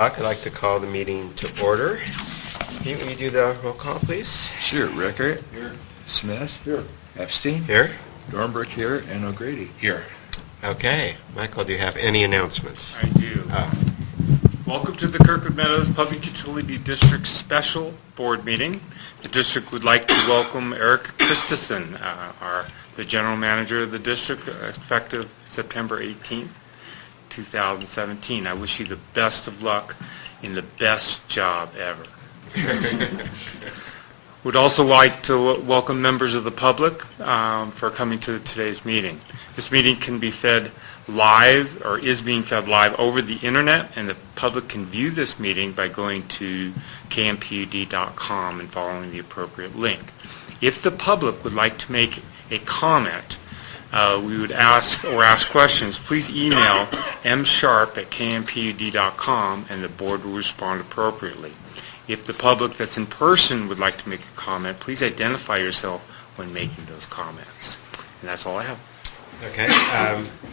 I'd like to call the meeting to order. Can you do the roll call, please? Sure. Rickert? Here. Smith? Here. Epstein? Here. Dornbrook here, and O'Grady. Here. Okay. Michael, do you have any announcements? I do. Welcome to the Kirkwood Meadows Public Utility District Special Board Meeting. The district would like to welcome Eric Christensen, the General Manager of the district, effective September 18th, 2017. I wish you the best of luck in the best job ever. Would also like to welcome members of the public for coming to today's meeting. This meeting can be fed live, or is being fed live over the internet, and the public can view this meeting by going to KMPUD.com and following the appropriate link. If the public would like to make a comment, we would ask questions, please email msharp@kmpud.com and the board will respond appropriately. If the public that's in person would like to make a comment, please identify yourself when making those comments. And that's all I have. Okay.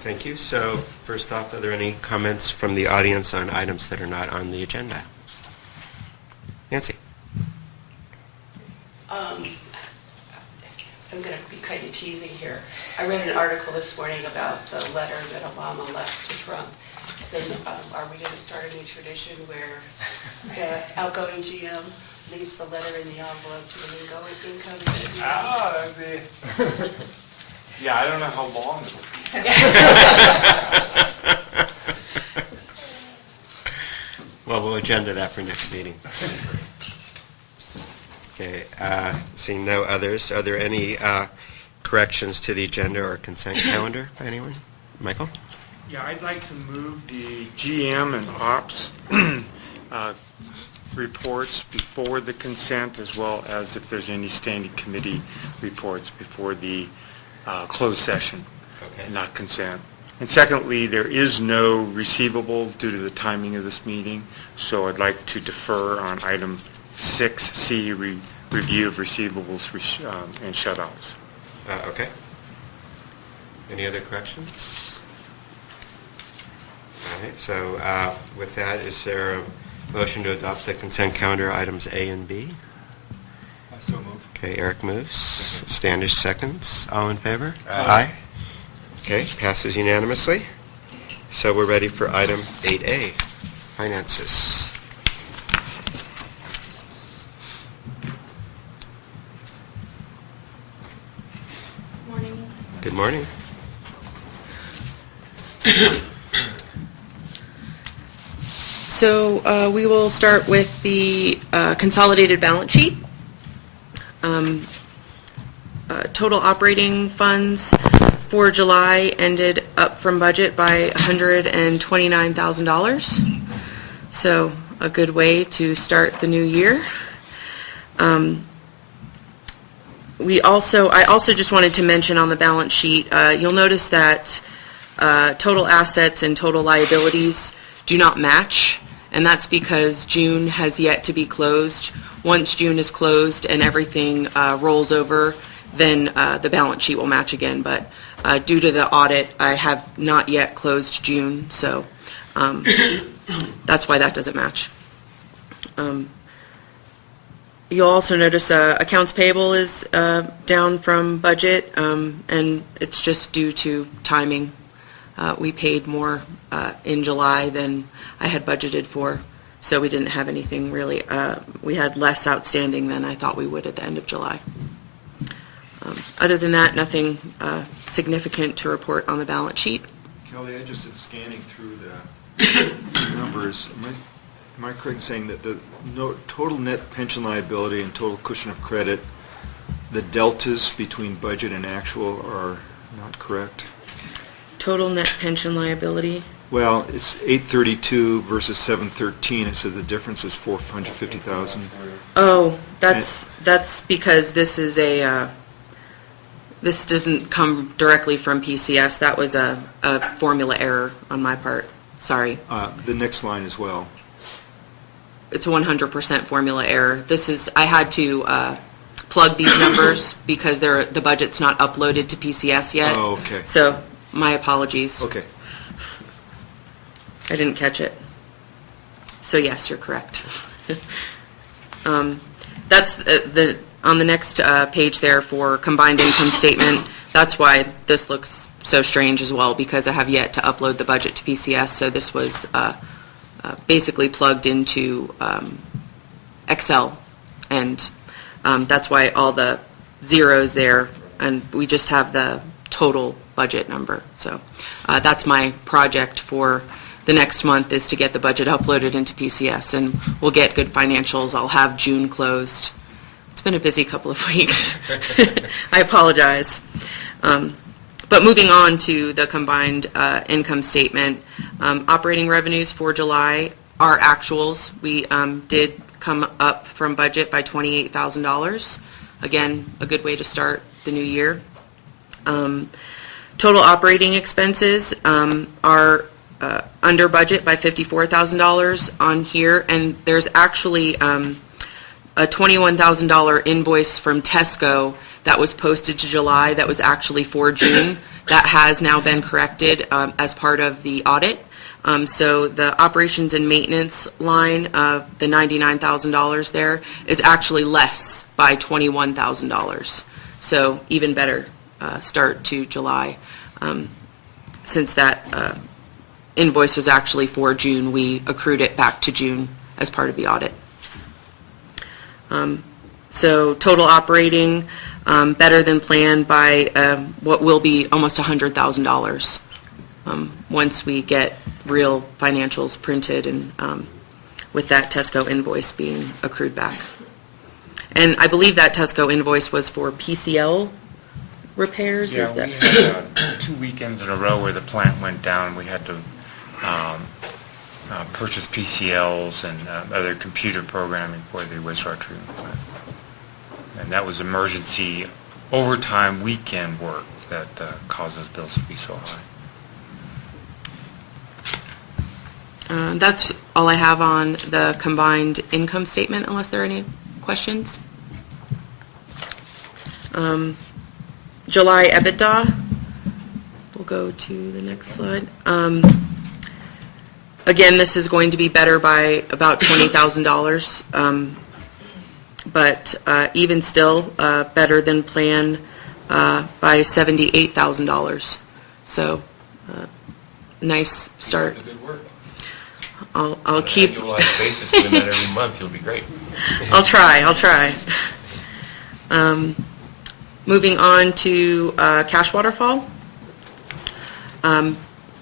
Thank you. So first off, are there any comments from the audience on items that are not on the agenda? Nancy. I'm going to be kind of teasing here. I read an article this morning about the letter that Obama left to Trump. So are we going to start a new tradition where the outgoing GM leaves the letter in the envelope to the incoming GM? Yeah, I don't know how long it will be. Well, we'll agenda that for next meeting. Okay. Seeing no others, are there any corrections to the agenda or consent calendar by anyone? Michael? Yeah, I'd like to move the GM and ops reports before the consent, as well as if there's any standing committee reports before the closed session, Okay. not consent. And secondly, there is no receivable due to the timing of this meeting, so I'd like to defer on item 6C, review of receivables and shut-offs. Okay. Any other corrections? All right. So with that, is there a motion to adopt the consent calendar items A and B? So move. Okay. Eric moves. Standish seconds. All in favor? Aye. Okay. Passes unanimously. So we're ready for item 8A, finances. Morning. Good morning. So we will start with the consolidated balance sheet. Total operating funds for July ended up from budget by $129,000. So a good way to start the new year. I also just wanted to mention on the balance sheet, you'll notice that total assets and total liabilities do not match, and that's because June has yet to be closed. Once June is closed and everything rolls over, then the balance sheet will match again. But due to the audit, I have not yet closed June, so that's why that doesn't match. You'll also notice accounts payable is down from budget, and it's just due to timing. We paid more in July than I had budgeted for, so we didn't have anything really. We had less outstanding than I thought we would at the end of July. Other than that, nothing significant to report on the balance sheet. Kelly, I just did scanning through the numbers. Am I correct in saying that the total net pension liability and total cushion of credit, the deltas between budget and actual are not correct? Total net pension liability. Well, it's 832 versus 713. It says the difference is 450,000. Oh, that's because this is this doesn't come directly from PCS. That was a formula error on my part. Sorry. The next line as well. It's a 100% formula error. I had to plug these numbers because the budget's not uploaded to PCS yet. Oh, okay. So my apologies. Okay. I didn't catch it. So yes, you're correct. That's on the next page there for combined income statement. That's why this looks so strange as well, because I have yet to upload the budget to PCS. So this was basically plugged into Excel, and that's why all the zeros there, and we just have the total budget number. So that's my project for the next month, is to get the budget uploaded into PCS, and we'll get good financials. I'll have June closed. It's been a busy couple of weeks. I apologize. But moving on to the combined income statement, operating revenues for July are actuals. We did come up from budget by $28,000. Again, a good way to start the new year. Total operating expenses are under budget by $54,000 on here, and there's actually a $21,000 invoice from Tesco that was posted to July that was actually for June. That has now been corrected as part of the audit. So the operations and maintenance line of the $99,000 there is actually less by $21,000. So even better start to July. Since that invoice was actually for June, we accrued it back to June as part of the audit. So total operating, better than planned by what will be almost $100,000 once we get real financials printed, and with that Tesco invoice being accrued back. And I believe that Tesco invoice was for PCL repairs? Yeah, Is that? we had 2 weekends in a row where the plant went down. We had to purchase PCLs and other computer programming for the wastewater treatment plant. And that was emergency overtime weekend work that caused those bills to be so high. That's all I have on the combined income statement, unless there are any questions. July EBITDA. We'll go to the next slide. Again, this is going to be better by about $20,000, but even still better than planned by $78,000. So nice start. That's good work. I'll keep. On an annualized basis, doing that every month, you'll be great. I'll try. Moving on to cash waterfall.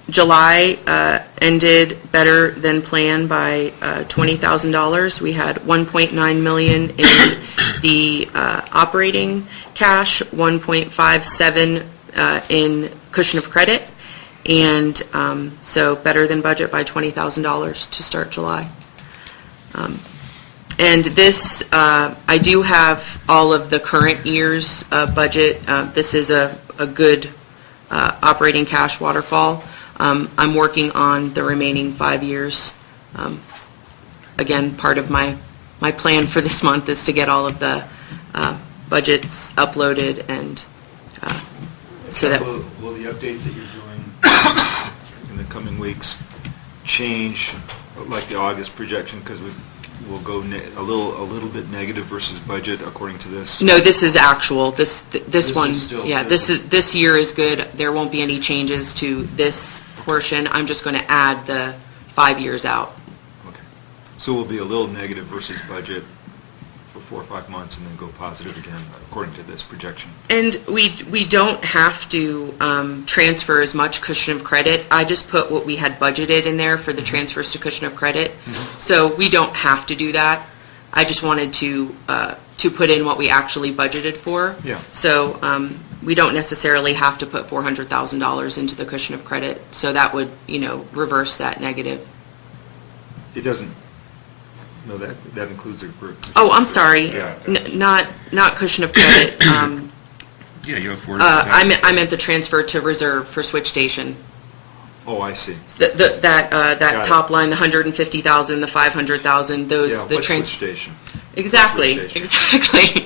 July ended better than planned by $20,000. We had $1.9 million in the operating cash, $1.57 in cushion of credit, and so better than budget by $20,000 to start July. And this, I do have all of the current year's budget. This is a good operating cash waterfall. I'm working on the remaining 5 years. Again, part of my plan for this month is to get all of the budgets uploaded, and so that... Will the updates that you're doing in the coming weeks change, like the August projection, because we'll go a little bit negative versus budget according to this? No, this is actual. This one, is still- yeah. This year is good. There won't be any changes to this portion. I'm just going to add the 5 years out. Okay. So we'll be a little negative versus budget for 4 or 5 months, and then go positive again according to this projection. And we don't have to transfer as much cushion of credit. I just put what we had budgeted in there for the transfers to cushion of credit. So we don't have to do that. I just wanted to put in what we actually budgeted for. Yeah. So we don't necessarily have to put $400,000 into the cushion of credit. So that would, reverse that negative. It doesn't. No, that includes a. Oh, I'm sorry. Yeah. Not cushion of credit. Yeah, you have I meant the transfer to reserve for switch station. Oh, I see. That Got it. top line, the 150,000, the 500,000, those Yeah, the what's trans. switch station? Exactly, Switch station. exactly.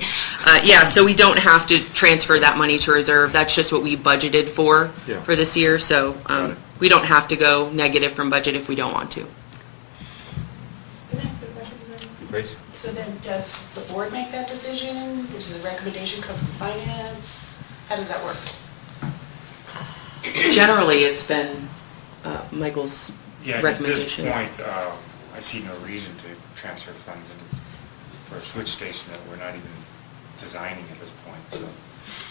Yeah, so we don't have to transfer that money to reserve. That's just what we budgeted for Yeah. this year. So Got it. we don't have to go negative from budget if we don't want to. Grace? So then, does the board make that decision? Does the recommendation come from finance? How does that work? Generally, it's been Michael's Yeah, recommendation. at this point, I see no reason to transfer funds for a switch station that we're not even designing at this point. So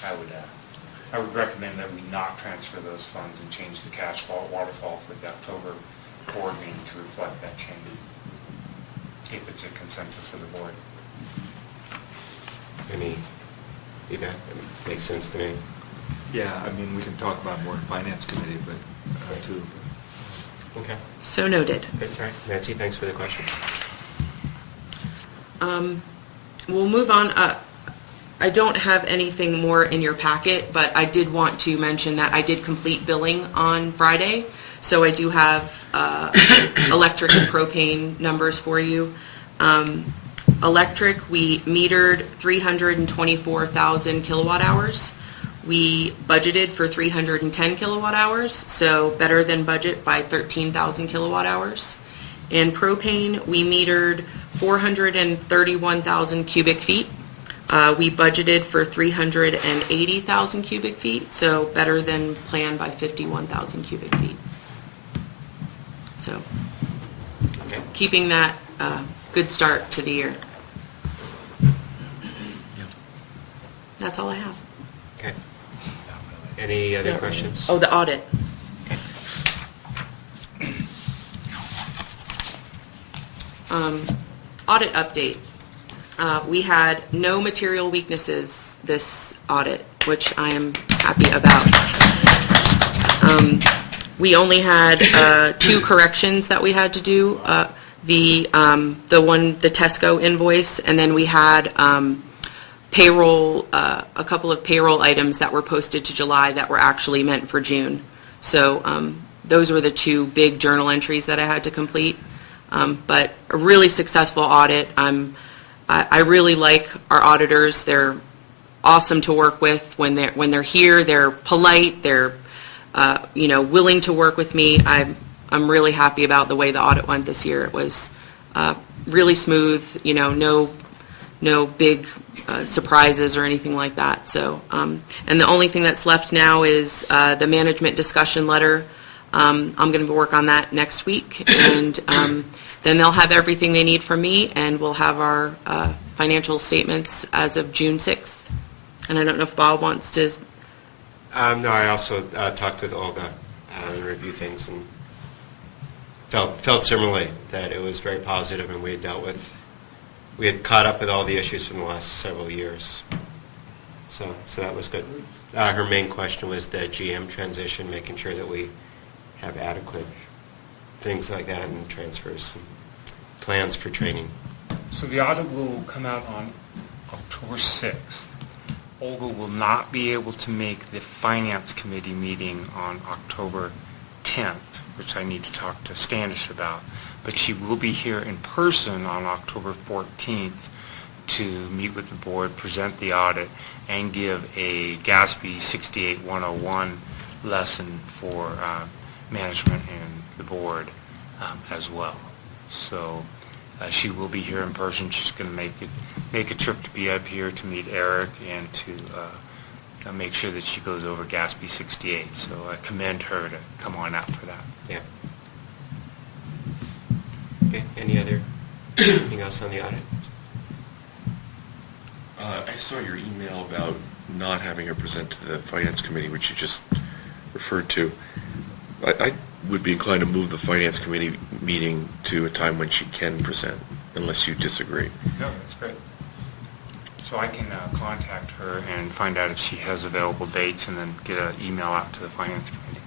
I would recommend that we not transfer those funds and change the cash waterfall for the October board meeting to reflect that change, if it's a consensus of the board. Any feedback? Makes sense to me. Yeah, I mean, we can talk about more in finance committee, but too. Okay. So noted. That's all right. Nancy, thanks for the question. We'll move on. I don't have anything more in your packet, but I did want to mention that I did complete billing on Friday. So I do have electric and propane numbers for you. Electric, we metered 324,000 kilowatt hours. We budgeted for 310 kilowatt hours, so better than budget by 13,000 kilowatt hours. And propane, we metered 431,000 cubic feet. We budgeted for 380,000 cubic feet, so better than planned by 51,000 cubic feet. So, Okay. keeping that good start to the year. That's all I have. Okay. Any other questions? Oh, the audit. Audit update. We had no material weaknesses this audit, which I am happy about. We only had 2 corrections that we had to do. The Tesco invoice, and then we had payroll, a couple of payroll items that were posted to July that were actually meant for June. So those were the 2 big journal entries that I had to complete. But a really successful audit. I really like our auditors. They're awesome to work with. When they're here, they're polite. They're willing to work with me. I'm really happy about the way the audit went this year. It was really smooth. No big surprises or anything like that. So, and the only thing that's left now is the management discussion letter. I'm going to work on that next week, and then they'll have everything they need from me, and we'll have our financial statements as of June 6th. And I don't know if Bob wants to. No, I also talked with Olga and reviewed things, and felt similarly that it was very positive, and we had caught up with all the issues from the last several years. So that was good. Her main question was the GM transition, making sure that we have adequate things like that, and transfers and plans for training. So the audit will come out on October 6th. Olga will not be able to make the Finance Committee meeting on October 10th, which I need to talk to Standish about, but she will be here in person on October 14th to meet with the board, present the audit, and give a GASB 68101 lesson for management and the board as well. So she will be here in person. She's going to make a trip to be up here to meet Eric and to make sure that she goes over GASB 68. So I commend her to come on out for that. Yeah. Okay. Anything else on the audit? I saw your email about not having her present to the Finance Committee, which you just referred to. I would be inclined to move the Finance Committee meeting to a time when she can present, unless you disagree. No, that's great. So I can contact her and find out if she has available dates, and then get an email out to the Finance Committee.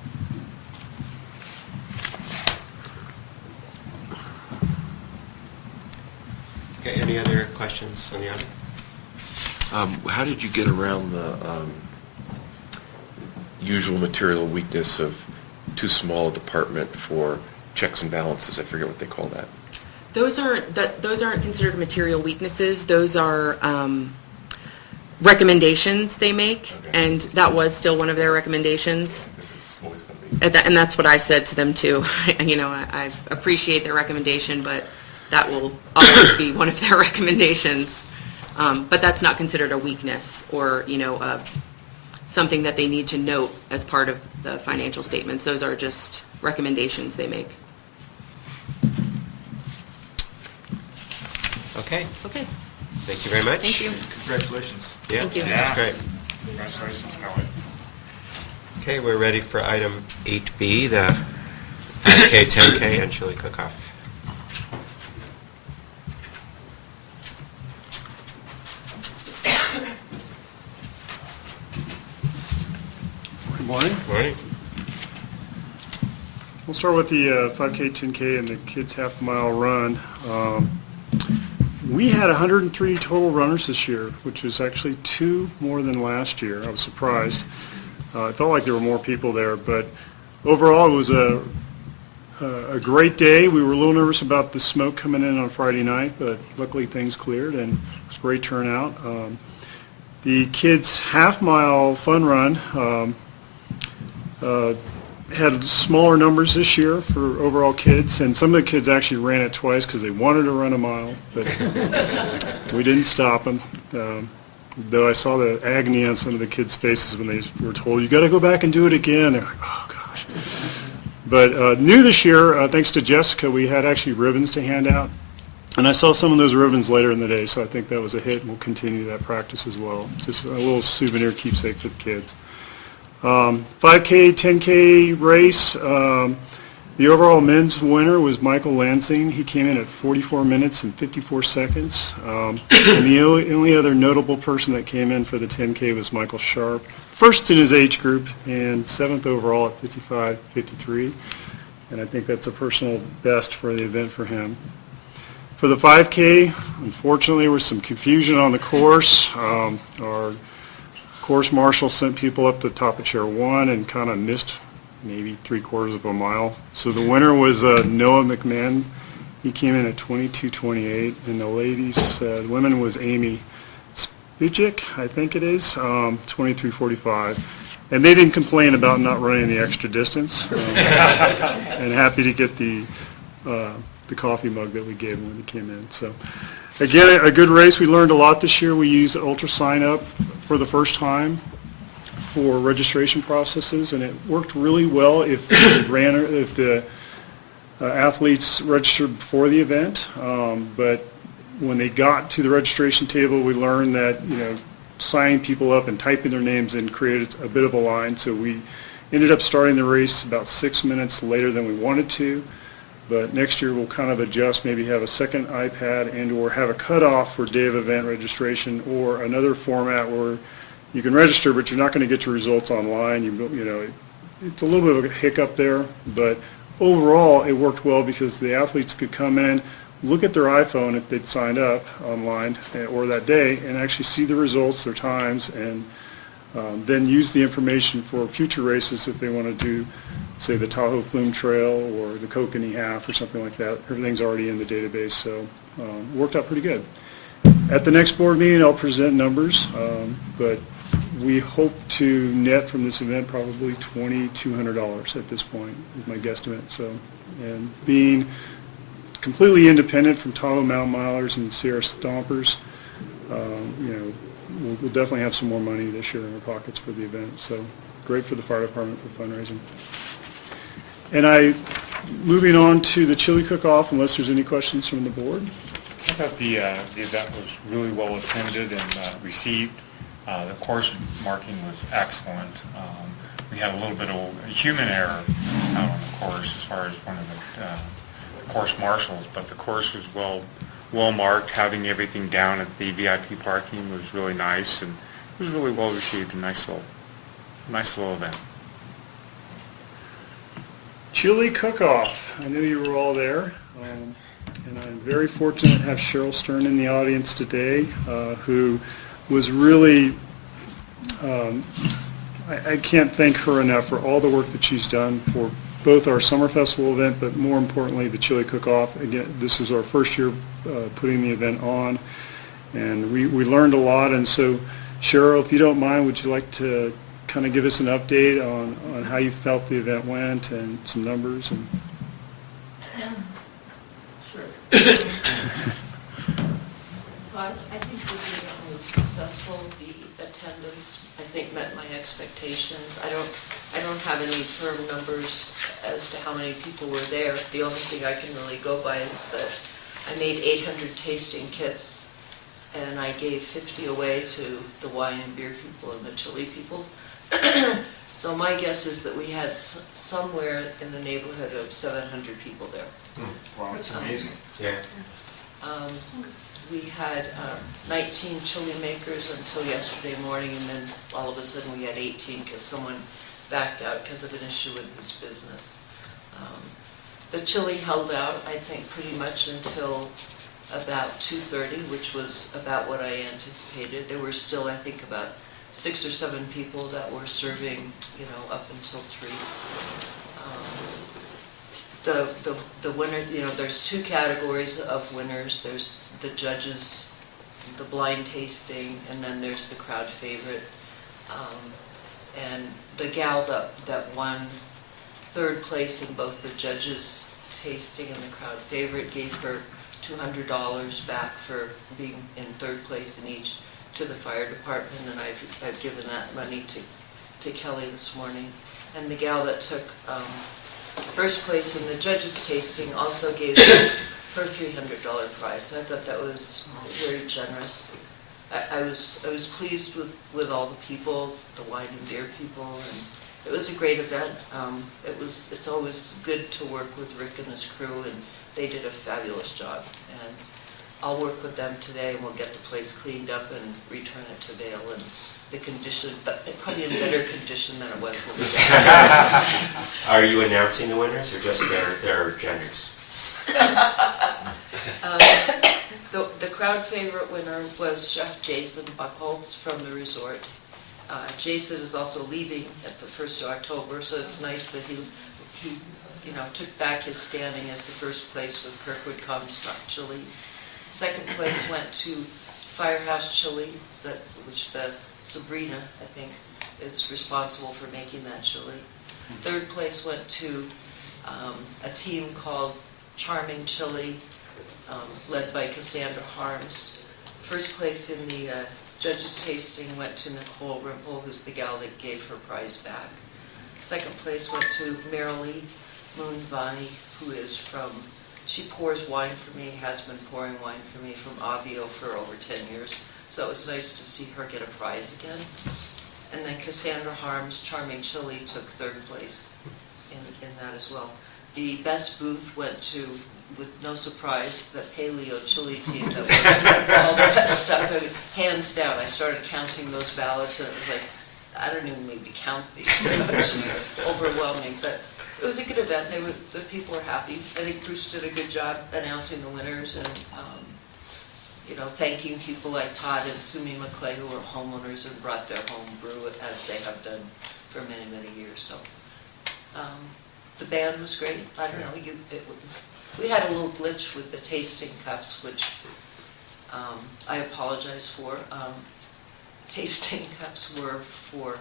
Okay. Any other questions on the audit? How did you get around the usual material weakness of too small a department for checks and balances? I forget what they call that. Those aren't considered material weaknesses. Those are recommendations they make, Okay. and that was still one of their recommendations. This is always going to be. And that's what I said to them too. I appreciate their recommendation, but that will always be one of their recommendations. But that's not considered a weakness or, something that they need to note as part of the financial statements. Those are just recommendations they make. Okay, Okay, thank you very much. thank you. Congratulations. Yeah, Thank you. that's great. Congratulations, Kelly. Okay, we're ready for item 8B, the 5K, 10K, and chili cook-off. Good morning. Morning. We'll start with the 5K, 10K, and the kids half-mile run. We had 103 total runners this year, which is actually 2 more than last year. I was surprised. I felt like there were more people there, but overall it was a great day. We were a little nervous about the smoke coming in on Friday night, but luckily things cleared and it was a great turnout. The kids half-mile fun run had smaller numbers this year for overall kids, and some of the kids actually ran it twice because they wanted to run a mile, but we didn't stop them. Though I saw the agony on some of the kids' faces when they were told, you got to go back and do it again. They're like, oh gosh. But new this year, thanks to Jessica, we had actually ribbons to hand out. And I saw some of those ribbons later in the day, so I think that was a hit, and we'll continue that practice as well. Just a little souvenir keepsake for the kids. 5K, 10K race, the overall men's winner was Michael Lansing. He came in at 44 minutes and 54 seconds. And the only other notable person that came in for the 10K was Michael Sharp, first in his age group and 7th overall at 55:53. And I think that's a personal best for the event for him. For the 5K, unfortunately, there was some confusion on the course. Our course marshal sent people up to the top of chair 1 and kind of missed maybe 3/4 of a mile. So the winner was Noah McMahon. He came in at 22:28, and the ladies, the women was Amy Spijic, I think it is, 23:45. And they didn't complain about not running the extra distance. And happy to get the coffee mug that we gave them when they came in. So again, a good race. We learned a lot this year. We used Ultra Sign Up for the first time for registration processes, and it worked really well if the athletes registered before the event. But when they got to the registration table, we learned that signing people up and typing their names in created a bit of a line. So we ended up starting the race about 6 minutes later than we wanted to. But next year we'll kind of adjust, maybe have a second iPad and or have a cutoff for day of event registration, or another format where you can register but you're not going to get your results online. It's a little bit of a hiccup there, but overall it worked well because the athletes could come in, look at their iPhone if they'd signed up online or that day, and actually see the results, their times, and then use the information for future races if they want to do, say, the Tahoe Flume Trail or the Kokanee Half or something like that. Everything's already in the database, so worked out pretty good. At the next board meeting, I'll present numbers, but we hope to net from this event probably $2,200 at this point, is my guesstimate. So, and being completely independent from Tahoe Mountain Milers and Sierra Stompers, we'll definitely have some more money this year in our pockets for the event. So great for the fire department for fundraising. And moving on to the chili cook-off, unless there's any questions from the board. I thought the event was really well attended and received. The course marking was excellent. We had a little bit of a human error out on the course as far as one of the course marshals, but the course was well marked. Having everything down at the VIP parking was really nice, and it was really well received. A nice little event. Chili cook-off. I know you were all there, and I'm very fortunate to have Cheryl Stern in the audience today, who was really, I can't thank her enough for all the work that she's done for both our summer festival event, but more importantly, the chili cook-off. Again, this was our first year putting the event on, and we learned a lot. And so, Cheryl, if you don't mind, would you like to kind of give us an update on how you felt the event went and some numbers? And Well, I think the meeting was successful. The attendance, I think, met my expectations. I don't have any firm numbers as to how many people were there. The only thing I can really go by is that I made 800 tasting kits, and I gave 50 away to the wine and beer people and the chili people. So my guess is that we had somewhere in the neighborhood of 700 people there. Wow, that's amazing. Yeah. We had 19 chili makers until yesterday morning, and then all of a sudden we had 18 because someone backed out because of an issue with his business. The chili held out, I think, pretty much until about 2:30, which was about what I anticipated. There were still, I think, about 6 or 7 people that were serving, up until 3. The winner, there's 2 categories of winners. There's the judges, the blind tasting, and then there's the crowd favorite. And the gal that won 3rd place in both the judges tasting and the crowd favorite gave her $200 back for being in 3rd place in each to the fire department, and I've given that money to Kelly this morning. And the gal that took 1st place in the judges tasting also gave her $300 prize. So I thought that was very generous. I was pleased with all the people, the wine and beer people, and it was a great event. It's always good to work with Rick and his crew, and they did a fabulous job. And I'll work with them today, and we'll get the place cleaned up and return it to Vail in the condition, but probably in better condition than it was when we got it. Are you announcing the winners or just their genders? The crowd favorite winner was Chef Jason Buckholtz from the resort. Jason is also leaving at the 1st of October, so it's nice that he took back his standing as the 1st place with Kirkwood Comstock Chili. 2nd place went to Firehouse Chili, which the Sabrina, I think, is responsible for making that chili. 3rd place went to a team called Charming Chili, led by Cassandra Harms. 1st place in the judges tasting went to Nicole Rimple, who's the gal that gave her prize back. 2nd place went to Marilee Moonvani, who is she pours wine for me, has been pouring wine for me from Avio for over 10 years. So it was nice to see her get a prize again. And then Cassandra Harms, Charming Chili, took 3rd place in that as well. The best booth went to, with no surprise, the Paleo Chili team that was all the best stuff. I mean, hands down, I started counting those ballots, and it was like, I don't even need to count these. It was just overwhelming. But it was a good event. The people were happy. I think Bruce did a good job announcing the winners and thanking people like Todd and Sumi McClay, who were homeowners and brought their home brew as they have done for many, many years. So the band was great. I don't know. We had a little glitch with the tasting cups, which I apologize for. Tasting cups were for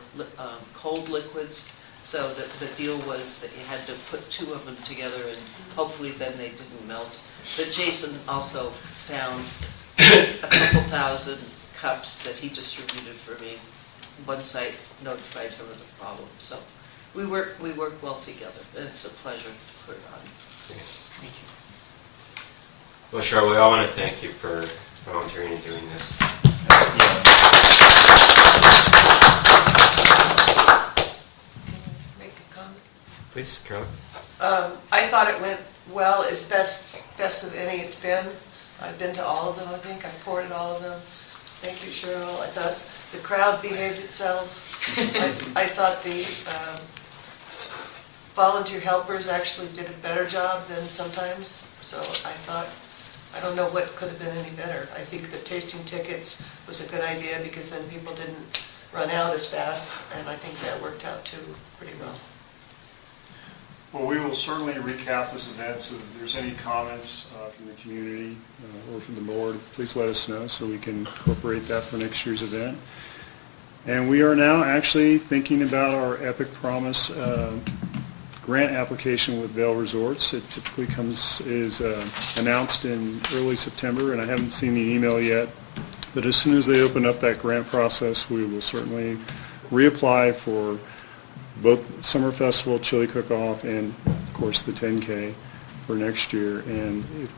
cold liquids, so the deal was that you had to put 2 of them together, and hopefully then they didn't melt. But Jason also found a couple thousand cups that he distributed for me once I notified him of the problem. So we work well together, and it's a pleasure to put it on. Thank you. Well, Cheryl, we all want to thank you for volunteering and doing this. Make a comment? Please, Carol. I thought it went well. It's best of any it's been. I've been to all of them, I think. I've poured at all of them. Thank you, Cheryl. I thought the crowd behaved itself. I thought the volunteer helpers actually did a better job than sometimes. So I don't know what could have been any better. I think the tasting tickets was a good idea because then people didn't run out as fast, and I think that worked out too pretty well. Well, we will certainly recap this event, so if there's any comments from the community or from the board, please let us know so we can incorporate that for next year's event. And we are now actually thinking about our Epic Promise grant application with Vail Resorts. It typically is announced in early September, and I haven't seen the email yet. But as soon as they open up that grant process, we will certainly reapply for both Summer Festival, Chili Cook-Off, and of course the 10K for next year. And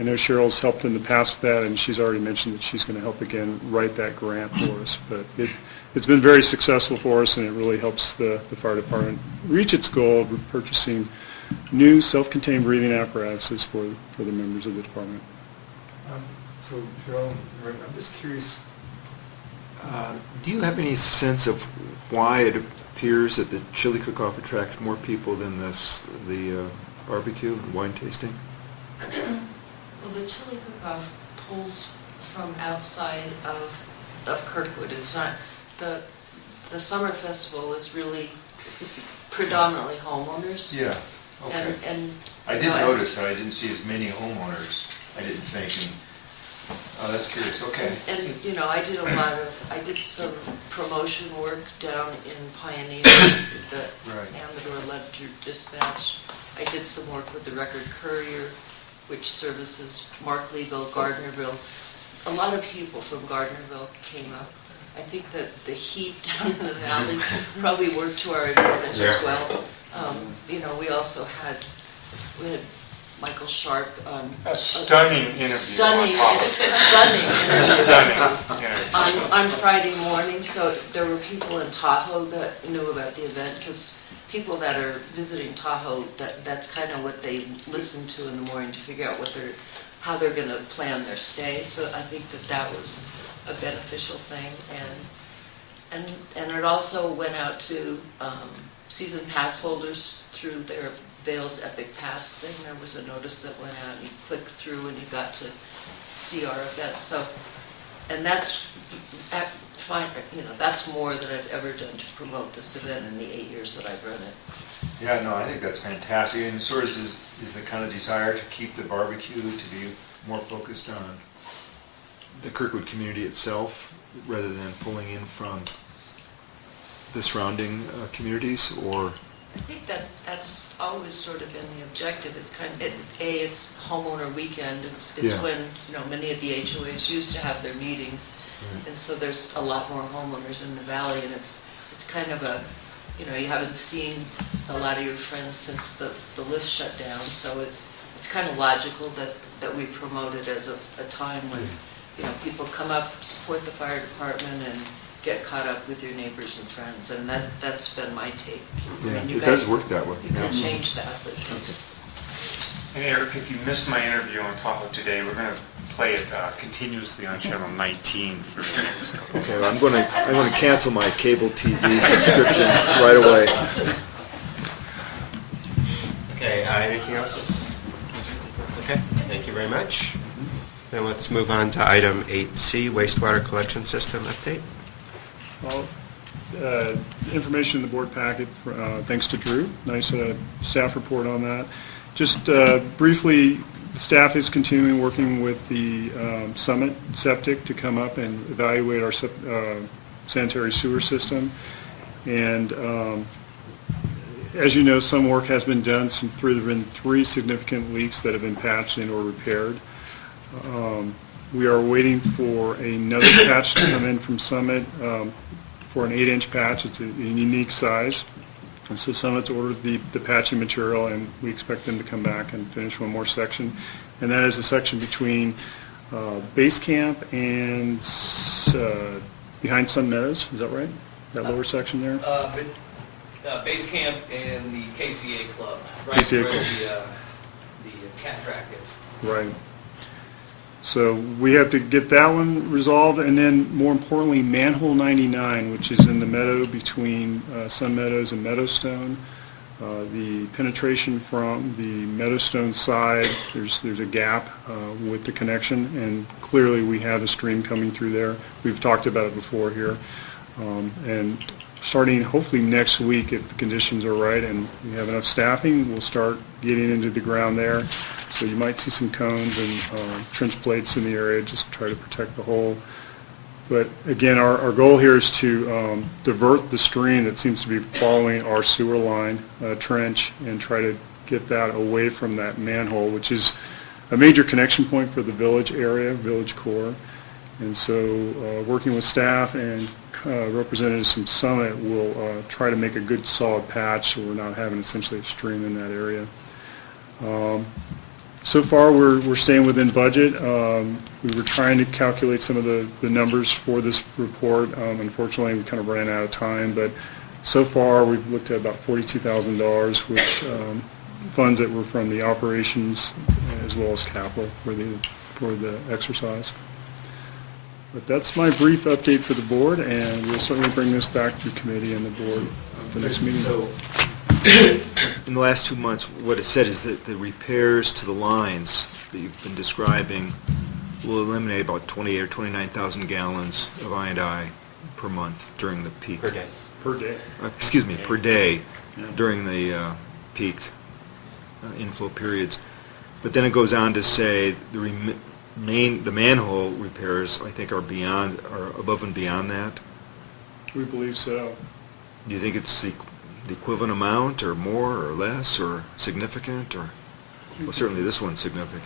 I know Cheryl's helped in the past with that, and she's already mentioned that she's going to help again write that grant for us. But it's been very successful for us, and it really helps the fire department reach its goal of purchasing new self-contained breathing apparatuses for the members of the department. So, Cheryl, I'm just curious, do you have any sense of why it appears that the chili cook-off attracts more people than the barbecue and wine tasting? Well, the chili cook-off pulls from outside of Kirkwood. It's not, the summer festival is really predominantly homeowners. Yeah, okay. And I you did know, as- notice that I didn't see as many homeowners, I didn't think, and, oh, that's curious, okay. And, you know, I did some promotion work down in Pioneer, the Right. Amador Ledger Dispatch. I did some work with the Record Courier, which services Mark Legal, Gardnerville. A lot of people from Gardnerville came up. I think that the heat down in the valley probably worked to our advantage Yeah. as well. You know, we had Michael Sharp. A stunning interview. Stunning interview on Friday morning. So there were people in Tahoe that knew about the event, because people that are visiting Tahoe, that's kind of what they listen to in the morning to figure out how they're going to plan their stay. So I think that was a beneficial thing, and it also went out to season pass holders through their Vail's Epic Pass thing. There was a notice that went out, and you clicked through and you got to see our event. So, and that's fine. You know, that's more than I've ever done to promote this event in the 8 years that I've run it. Yeah, no, I think that's fantastic, and sort of is the kind of desire to keep the barbecue to be more focused on the Kirkwood community itself, rather than pulling in from the surrounding communities, or? I think that's always sort of been the objective. It's it's homeowner weekend. It's Yeah. when, you know, many of the HOAs used to have their meetings, and so there's a lot more homeowners in the valley, and it's kind of a, you know, you haven't seen a lot of your friends since the lift shut down, so it's kind of logical that we promote it as a time when, you know, people come up, support the fire department, and get caught up with your neighbors and friends, and that's been my take. I Yeah, mean, you it guys- does work that way. You can Yeah. change that, but it's, And Eric, if you missed my interview on Tahoe today, we're going to play it continuously on Channel 19 for the next couple of Okay, well, I'm going to cancel my cable TV subscription right away. Okay, anything else? Okay, thank you very much. Then let's move on to item 8C, wastewater collection system update. Well, information in the board packet, thanks to Drew. Nice staff report on that. Just briefly, the staff is continuing working with the Summit Septic to come up and evaluate our sanitary sewer system. And as you know, some work has been done. There have been 3 significant leaks that have been patched and or repaired. We are waiting for another patch to come in from Summit for an 8-inch patch. It's a unique size. And so Summit's ordered the patching material, and we expect them to come back and finish one more section. And that is a section between Base Camp and behind Sun Meadows. Is that right? That lower section there? Base Camp and the KCA Club, right KCA where Club. the cat track is. Right. So we have to get that one resolved, and then more importantly, manhole 99, which is in the meadow between Sun Meadows and Meadowstone. The penetration from the Meadowstone side, there's a gap with the connection, and clearly we have a stream coming through there. We've talked about it before here. And starting hopefully next week, if the conditions are right and we have enough staffing, we'll start getting into the ground there. So you might see some cones and trench plates in the area just to try to protect the hole. But again, our goal here is to divert the stream that seems to be following our sewer line trench and try to get that away from that manhole, which is a major connection point for the village area, village core. And so working with staff and representatives from Summit will try to make a good solid patch so we're not having essentially a stream in that area. So far, we're staying within budget. We were trying to calculate some of the numbers for this report. Unfortunately, we kind of ran out of time, but so far, we've looked at about $42,000, which funds that were from the operations as well as capital for the exercise. But that's my brief update for the board, and we'll certainly bring this back to committee and the board at the next meeting. So, in the last 2 months, what it said is that the repairs to the lines that you've been describing will eliminate about 28 or 29,000 gallons of I&I per month during the peak. Per day. Per day. Per day Yeah. during the peak inflow periods. But then it goes on to say the manhole repairs, I think, are above and beyond that. We believe so. Do you think it's the equivalent amount, or more, or less, or significant, or, well, certainly this one's significant.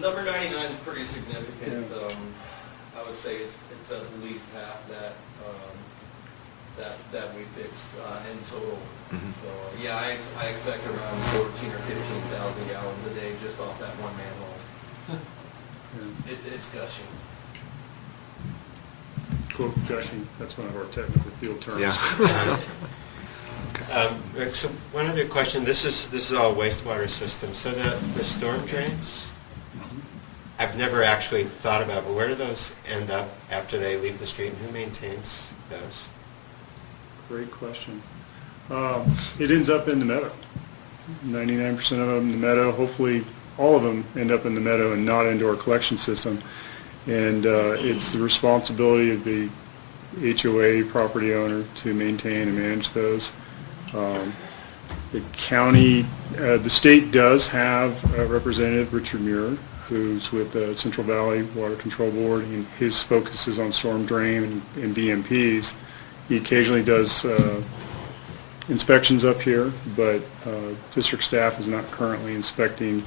Number 99 is pretty significant. Yeah. I would say it's at least half that we fixed in total. Mhm. So, yeah, I expect around 14 or 15,000 gallons a day just off that one manhole. It's gushing. Quote gushing, that's one of our technical field terms. Yeah. Rick, so one other question, this is all wastewater system, so the storm drains, I've never actually thought about, but where do those end up after they leave the street, and who maintains those? Great question. It ends up in the meadow. 99% of them in the meadow. Hopefully, all of them end up in the meadow and not into our collection system. And it's the responsibility of the HOA property owner to maintain and manage those. The county, the state does have a representative, Richard Muir, who's with the Central Valley Water Control Board, and his focus is on storm drain and BMPs. He occasionally does inspections up here, but district staff is not currently inspecting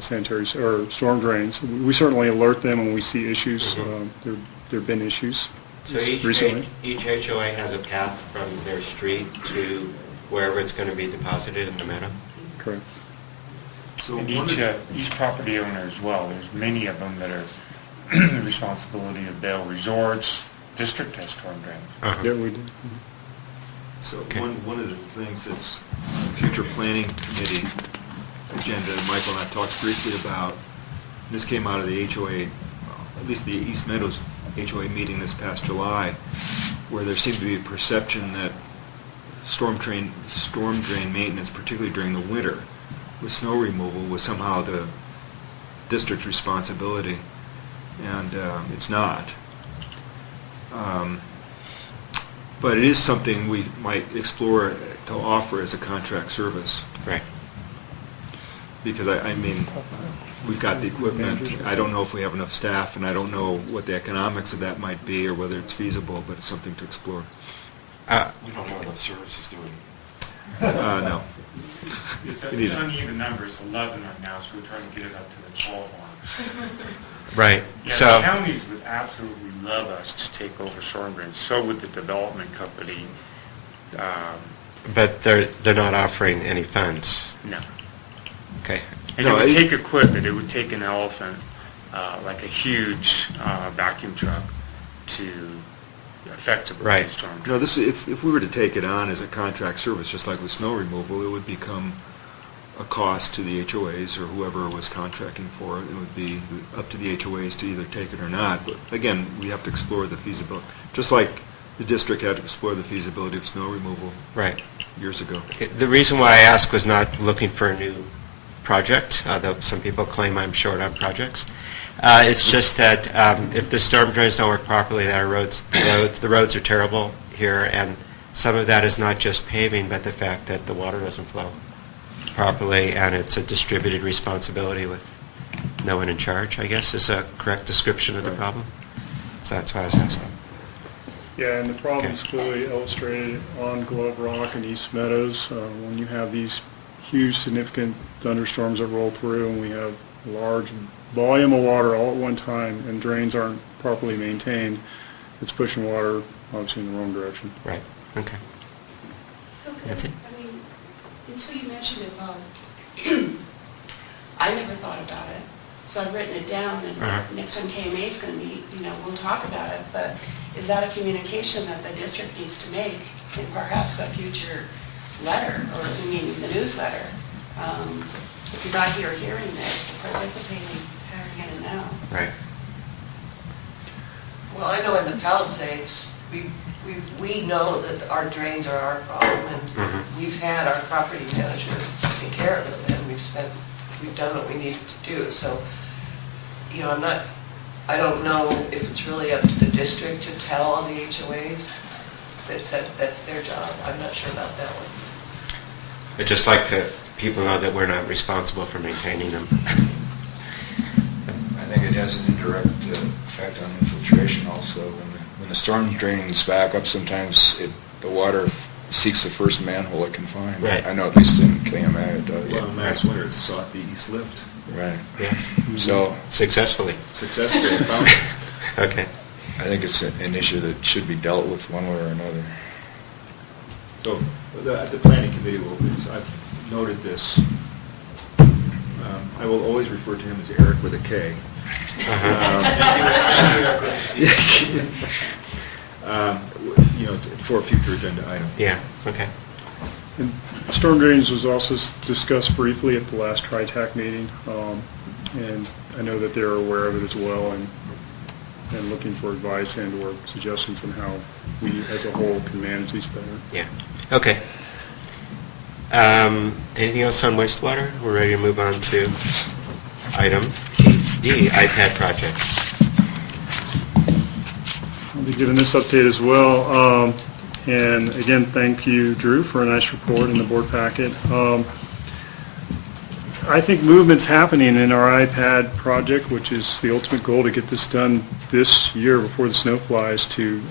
sanitary or storm drains. We certainly alert them when we see issues. There have been issues So recently. each HOA has a path from their street to wherever it's going to be deposited in the meadow? Correct. So And one each property owner as well, there's many of them that are the responsibility of Vail Resorts. District has storm drains. Uh-huh. Yeah, we do. So Okay. one of the things that's future planning committee agenda, Michael and I talked briefly about, this came out of the HOA, at least the East Meadows HOA meeting this past July, where there seemed to be a perception that storm drain maintenance, particularly during the winter, with snow removal, was somehow the district's responsibility, and it's not. But it is something we might explore to offer as a contract service, Right. because I mean, we've got the equipment. I don't know if we have enough staff, and I don't know what the economics of that might be or whether it's feasible, but it's something to explore. We don't have enough services, do we? No. It's We need it. uneven numbers, 11 right now, so we're trying to get it up to the 12 mark. Right. Yeah, So, the counties would absolutely love us to take over storm drains. So would the development company. but they're not offering any funds. No. Okay. And No, it would I- take equipment. It would take an elephant, like a huge vacuum truck, to effectively Right. do storm drains. No, this, if we were to take it on as a contract service, just like with snow removal, it would become a cost to the HOAs or whoever was contracting for it. It would be up to the HOAs to either take it or not. But again, we have to explore the feasibility, just like the district had to explore the feasibility of snow removal Right. years ago. The reason why I asked was not looking for a new project, though some people claim I'm short on projects. It's just that if the storm drains don't work properly, the roads are terrible here, and some of that is not just paving, but the fact that the water doesn't flow properly, and it's a distributed responsibility with no one in charge, I guess, is a correct description of the Right. problem. So that's why I was asking. Yeah, and the problem's clearly illustrated on Glove Rock and East Meadows. When you have these huge, significant thunderstorms that roll through, and we have a large volume of water all at one time, and drains aren't properly maintained, it's pushing water obviously in the wrong direction. Right, okay. So good. That's it. I mean, until you mentioned it, Bob, I never thought about it. So I've written it down, and Uh-huh. next time KMA is going to meet, we'll talk about it. But is that a communication that the district needs to make in perhaps a future letter, or the newsletter? If you're not here hearing this, participating, having it now. Right. Well, I know in the Palisades, we know that our drains are our problem, and Mhm. we've had our property manager take care of them, and we've done what we needed to do. So, I don't know if it's really up to the district to tell all the HOAs. That's their job. I'm not sure about that one. I'd just like to people know that we're not responsible for maintaining them. I think it has an indirect effect on infiltration also. When the storm drains back up, sometimes the water seeks the first manhole it can find. Right. I know at least in KMA it does. Well, last winter it sought the east lift Right. Yes. So Successfully. successfully. and found it. Okay. I think it's an issue that should be dealt with one way or another. So the planning committee I've noted this. I will always refer to him as Eric with a K. For a future agenda item. Yeah, okay. And storm drainage was also discussed briefly at the last TriTac meeting, and I know that they're aware of it as well, and looking for advice and/or suggestions on how we, as a whole, can manage these better. Yeah, okay. Anything else on wastewater? We're ready to move on to item D, iPad project. I'll be giving this update as well. And again, thank you, Drew, for a nice report in the board packet. I think movement's happening in our iPad project, which is the ultimate goal to get this done this year before the snow flies, to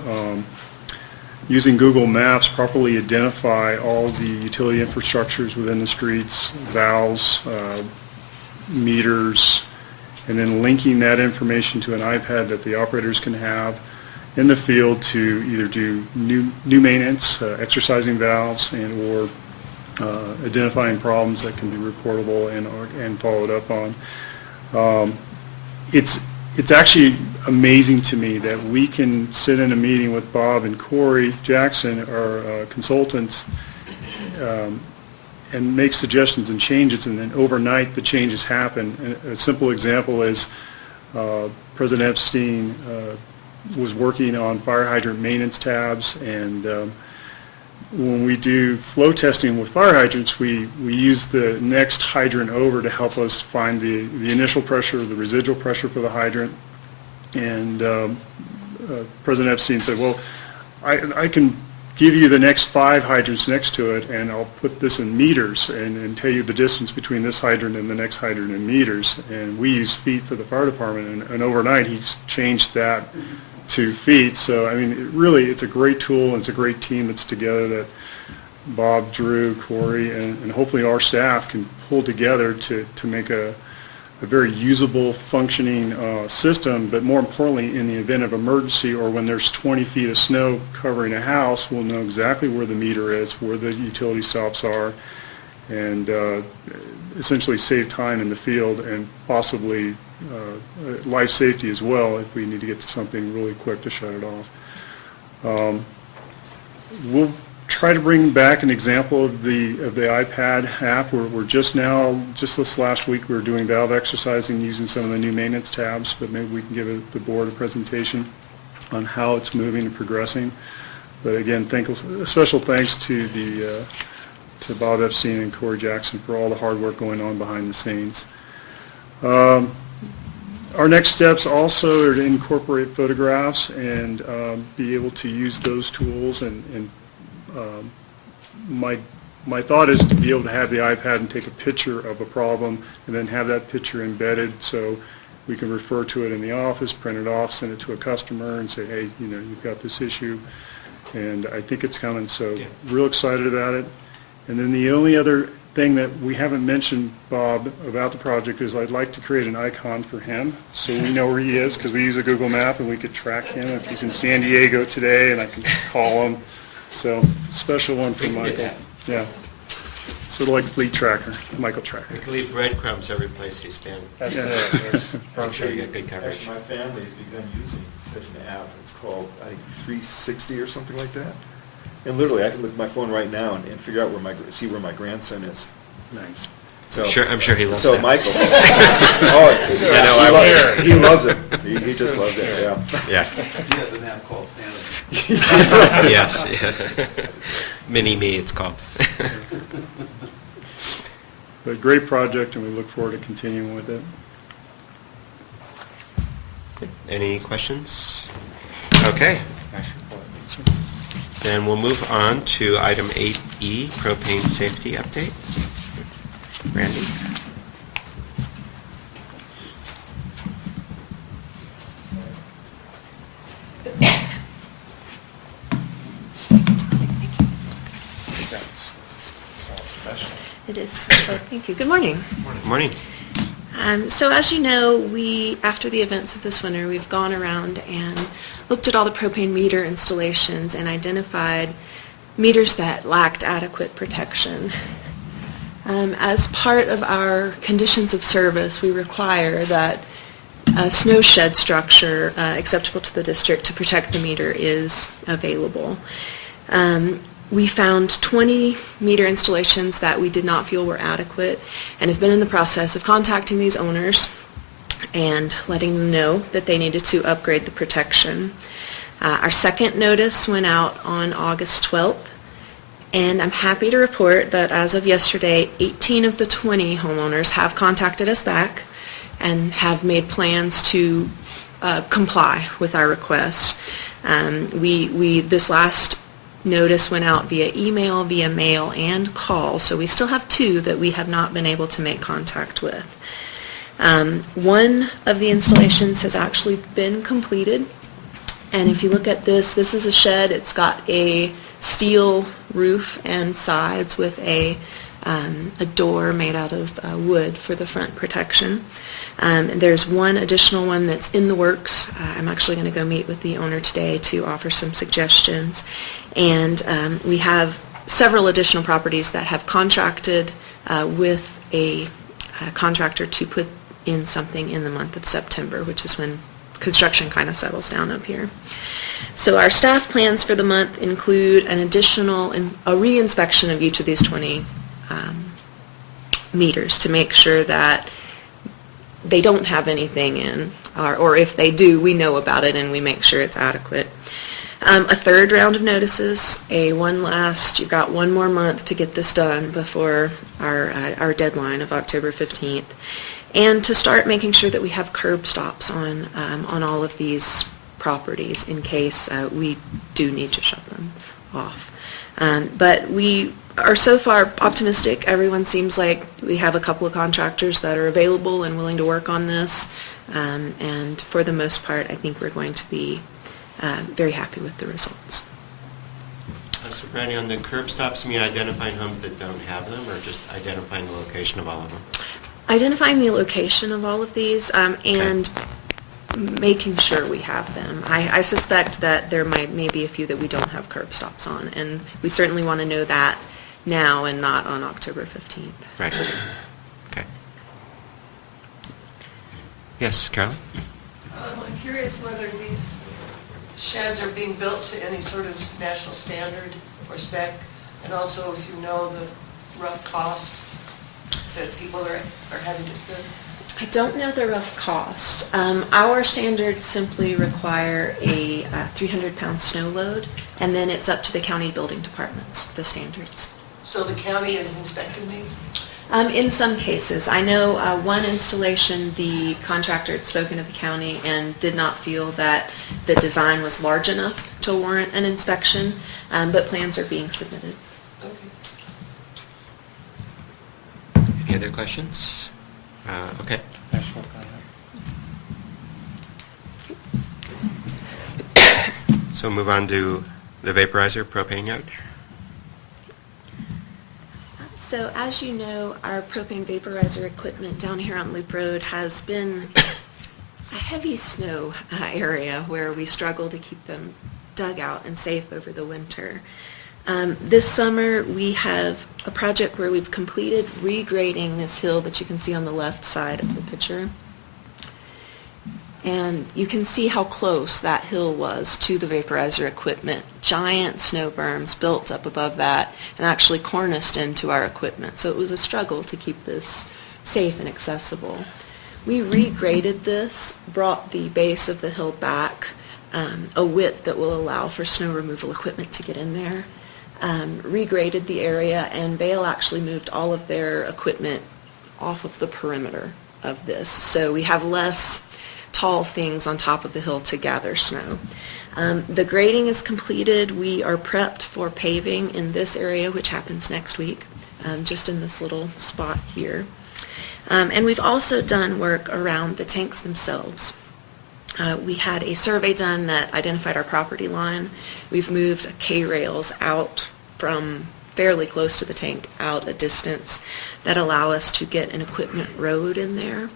using Google Maps, properly identify all the utility infrastructures within the streets, valves, meters, and then linking that information to an iPad that the operators can have in the field to either do new maintenance, exercising valves, and or identifying problems that can be reportable and followed up on. It's actually amazing to me that we can sit in a meeting with Bob and Corey Jackson, our consultants, and make suggestions and changes, and then overnight the changes happen. And a simple example is President Epstein was working on fire hydrant maintenance tabs, and when we do flow testing with fire hydrants, we use the next hydrant over to help us find the initial pressure, the residual pressure for the hydrant. And President Epstein said, well, I can give you the next 5 hydrants next to it, and I'll put this in meters and tell you the distance between this hydrant and the next hydrant in meters. And we use feet for the fire department, and overnight he's changed that to feet. So, I mean, it's a great tool, and it's a great team that's together that Bob, Drew, Corey, and hopefully our staff can pull together to make a very usable, functioning system. But more importantly, in the event of emergency or when there's 20 feet of snow covering a house, we'll know exactly where the meter is, where the utility stops are, and essentially save time in the field and possibly life safety as well if we need to get to something really quick to shut it off. We'll try to bring back an example of the iPad app. We're just this last week, we were doing valve exercising using some of the new maintenance tabs, but maybe we can give the board a presentation on how it's moving and progressing. But again, a special thanks to Bob Epstein and Corey Jackson for all the hard work going on behind the scenes. Our next steps also are to incorporate photographs and be able to use those tools. And my thought is to be able to have the iPad and take a picture of a problem and then have that picture embedded. So we can refer to it in the office, print it off, send it to a customer, and say, hey, you've got this issue, and I think it's coming, so Yeah. real excited about it. And then the only other thing that we haven't mentioned, Bob, about the project is I'd like to create an icon for him, so we know where he is, because we use a Google map, and we could track him if he's in San Diego today, and I can call him. So, special one for Michael. Yeah. Sort of like Fleet Tracker, Michael Tracker. We can leave breadcrumbs every place he's been. That's Yeah. it. Make sure you get good coverage. Actually, my family's begun using such an app. It's called, I think, 360 or something like that. And literally, I can look at my phone right now and figure out see where my grandson is. Nice. So, I'm sure he loves so that. Michael. I know, I will. He loves it. He just loves it, yeah. Yeah. He has an app called Phantom. Yes. Yeah. Mini me, it's called. But great project, and we look forward to continuing with it. Any questions? Okay. Then we'll move on to item 8E, propane safety update. Randy? It is. Well, thank you. Good morning. Morning. So as you know, after the events of this winter, we've gone around and looked at all the propane meter installations and identified meters that lacked adequate protection. As part of our conditions of service, we require that a snow shed structure acceptable to the district to protect the meter is available. We found 20 meter installations that we did not feel were adequate and have been in the process of contacting these owners and letting them know that they needed to upgrade the protection. Our second notice went out on August 12th, and I'm happy to report that as of yesterday, 18 of the 20 homeowners have contacted us back and have made plans to comply with our request. This last notice went out via email, via mail, and call, so we still have 2 that we have not been able to make contact with. One of the installations has actually been completed, and if you look at this is a shed. It's got a steel roof and sides with a door made out of wood for the front protection. There's one additional one that's in the works. I'm actually going to go meet with the owner today to offer some suggestions. And we have several additional properties that have contracted with a contractor to put in something in the month of September, which is when construction kind of settles down up here. So our staff plans for the month include a re-inspection of each of these 20 meters to make sure that they don't have anything in, or if they do, we know about it and we make sure it's adequate. A third round of notices, you've got one more month to get this done before our deadline of October 15th, and to start making sure that we have curb stops on all of these properties in case we do need to shut them off. But we are so far optimistic. Everyone seems like we have a couple of contractors that are available and willing to work on this, and for the most part, I think we're going to be very happy with the results. So Brandy, on the curb stops, you mean identifying homes that don't have them, or just identifying the location of all of them? Identifying the location of all of these and making sure we have them. I suspect that there may be a few that we don't have curb stops on, and we certainly want to know that now and not on October 15th. Right. Okay. Yes, Carolyn? I'm curious whether these sheds are being built to any sort of national standard or spec, and also if you know the rough cost that people are having to spend. I don't know the rough cost. Our standards simply require a 300-pound snow load, and then it's up to the county building departments, the standards. So the county is inspecting these? In some cases. I know one installation, the contractor had spoken to the county and did not feel that the design was large enough to warrant an inspection, but plans are being submitted. Any other questions? Okay. So move on to the vaporizer propane yoke. So as you know, our propane vaporizer equipment down here on Loop Road has been a heavy snow area where we struggle to keep them dug out and safe over the winter. This summer, we have a project where we've completed regrading this hill that you can see on the left side of the picture. And you can see how close that hill was to the vaporizer equipment. Giant snow berms built up above that and actually corniced into our equipment. So it was a struggle to keep this safe and accessible. We regraded this, brought the base of the hill back a width that will allow for snow removal equipment to get in there. Regraded the area, and Vail actually moved all of their equipment off of the perimeter of this. So we have less tall things on top of the hill to gather snow. The grading is completed. We are prepped for paving in this area, which happens next week, just in this little spot here. And we've also done work around the tanks themselves. We had a survey done that identified our property line. We've moved K-rails out from fairly close to the tank out a distance that allow us to get an equipment road in there.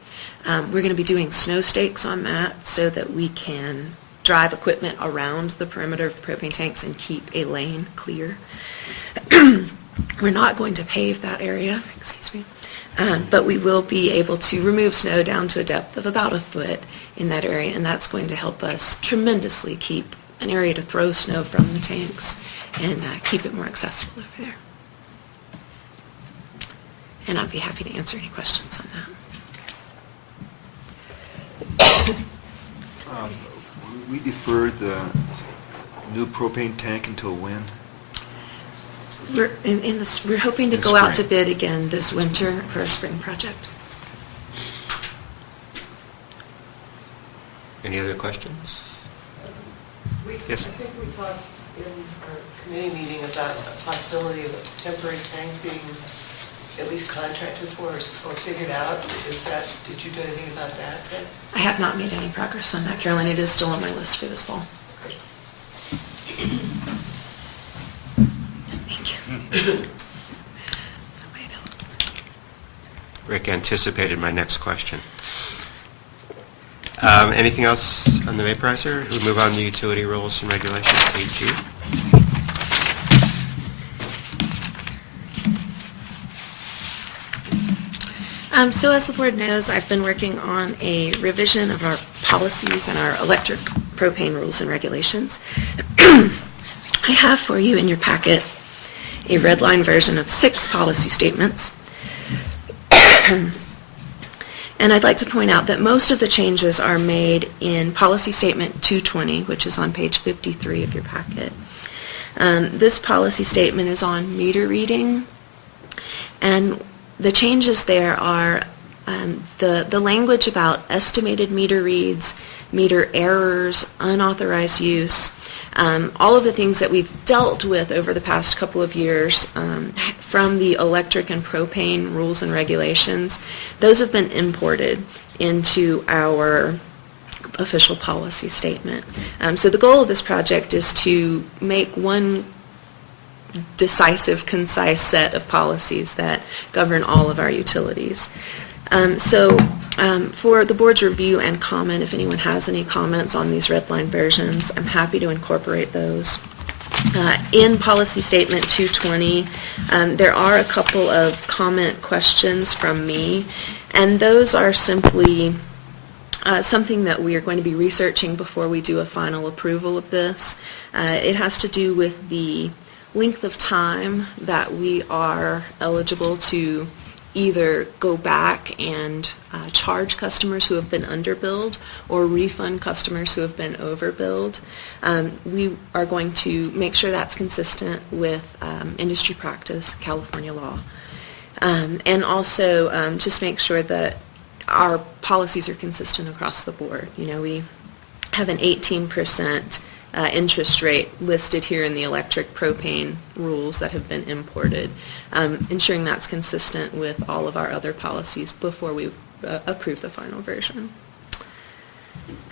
We're going to be doing snow stakes on that so that we can drive equipment around the perimeter of the propane tanks and keep a lane clear. We're not going to pave that area, excuse me, but we will be able to remove snow down to a depth of about a foot in that area, and that's going to help us tremendously keep an area to throw snow from the tanks and keep it more accessible over there. And I'd be happy to answer any questions on that. We deferred the new propane tank until when? We're hoping to In go out to spring. bid again this winter for a spring project. Any other questions? Yes. I think we talked in our committee meeting about a possibility of a temporary tank being at least contracted for or figured out. Did you do anything about that, Fred? I have not made any progress on that, Carolyn. It is still on my list for this fall. Thank you. Rick anticipated my next question. Anything else on the vaporizer? We move on to utility rules and regulations, 8G. So as the board knows, I've been working on a revision of our policies and our electric propane rules and regulations. I have for you in your packet a red line version of 6 policy statements. And I'd like to point out that most of the changes are made in policy statement 220, which is on page 53 of your packet. This policy statement is on meter reading, and the changes there are the language about estimated meter reads, meter errors, unauthorized use, all of the things that we've dealt with over the past couple of years from the electric and propane rules and regulations. Those have been imported into our official policy statement. So the goal of this project is to make one decisive, concise set of policies that govern all of our utilities. For the board's review and comment, if anyone has any comments on these red line versions, I'm happy to incorporate those. In policy statement 220, there are a couple of comment questions from me, and those are simply something that we are going to be researching before we do a final approval of this. It has to do with the length of time that we are eligible to either go back and charge customers who have been underbilled or refund customers who have been overbilled. We are going to make sure that's consistent with industry practice, California law. And also just make sure that our policies are consistent across the board. You know, we have an 18% interest rate listed here in the electric propane rules that have been imported, ensuring that's consistent with all of our other policies before we approve the final version.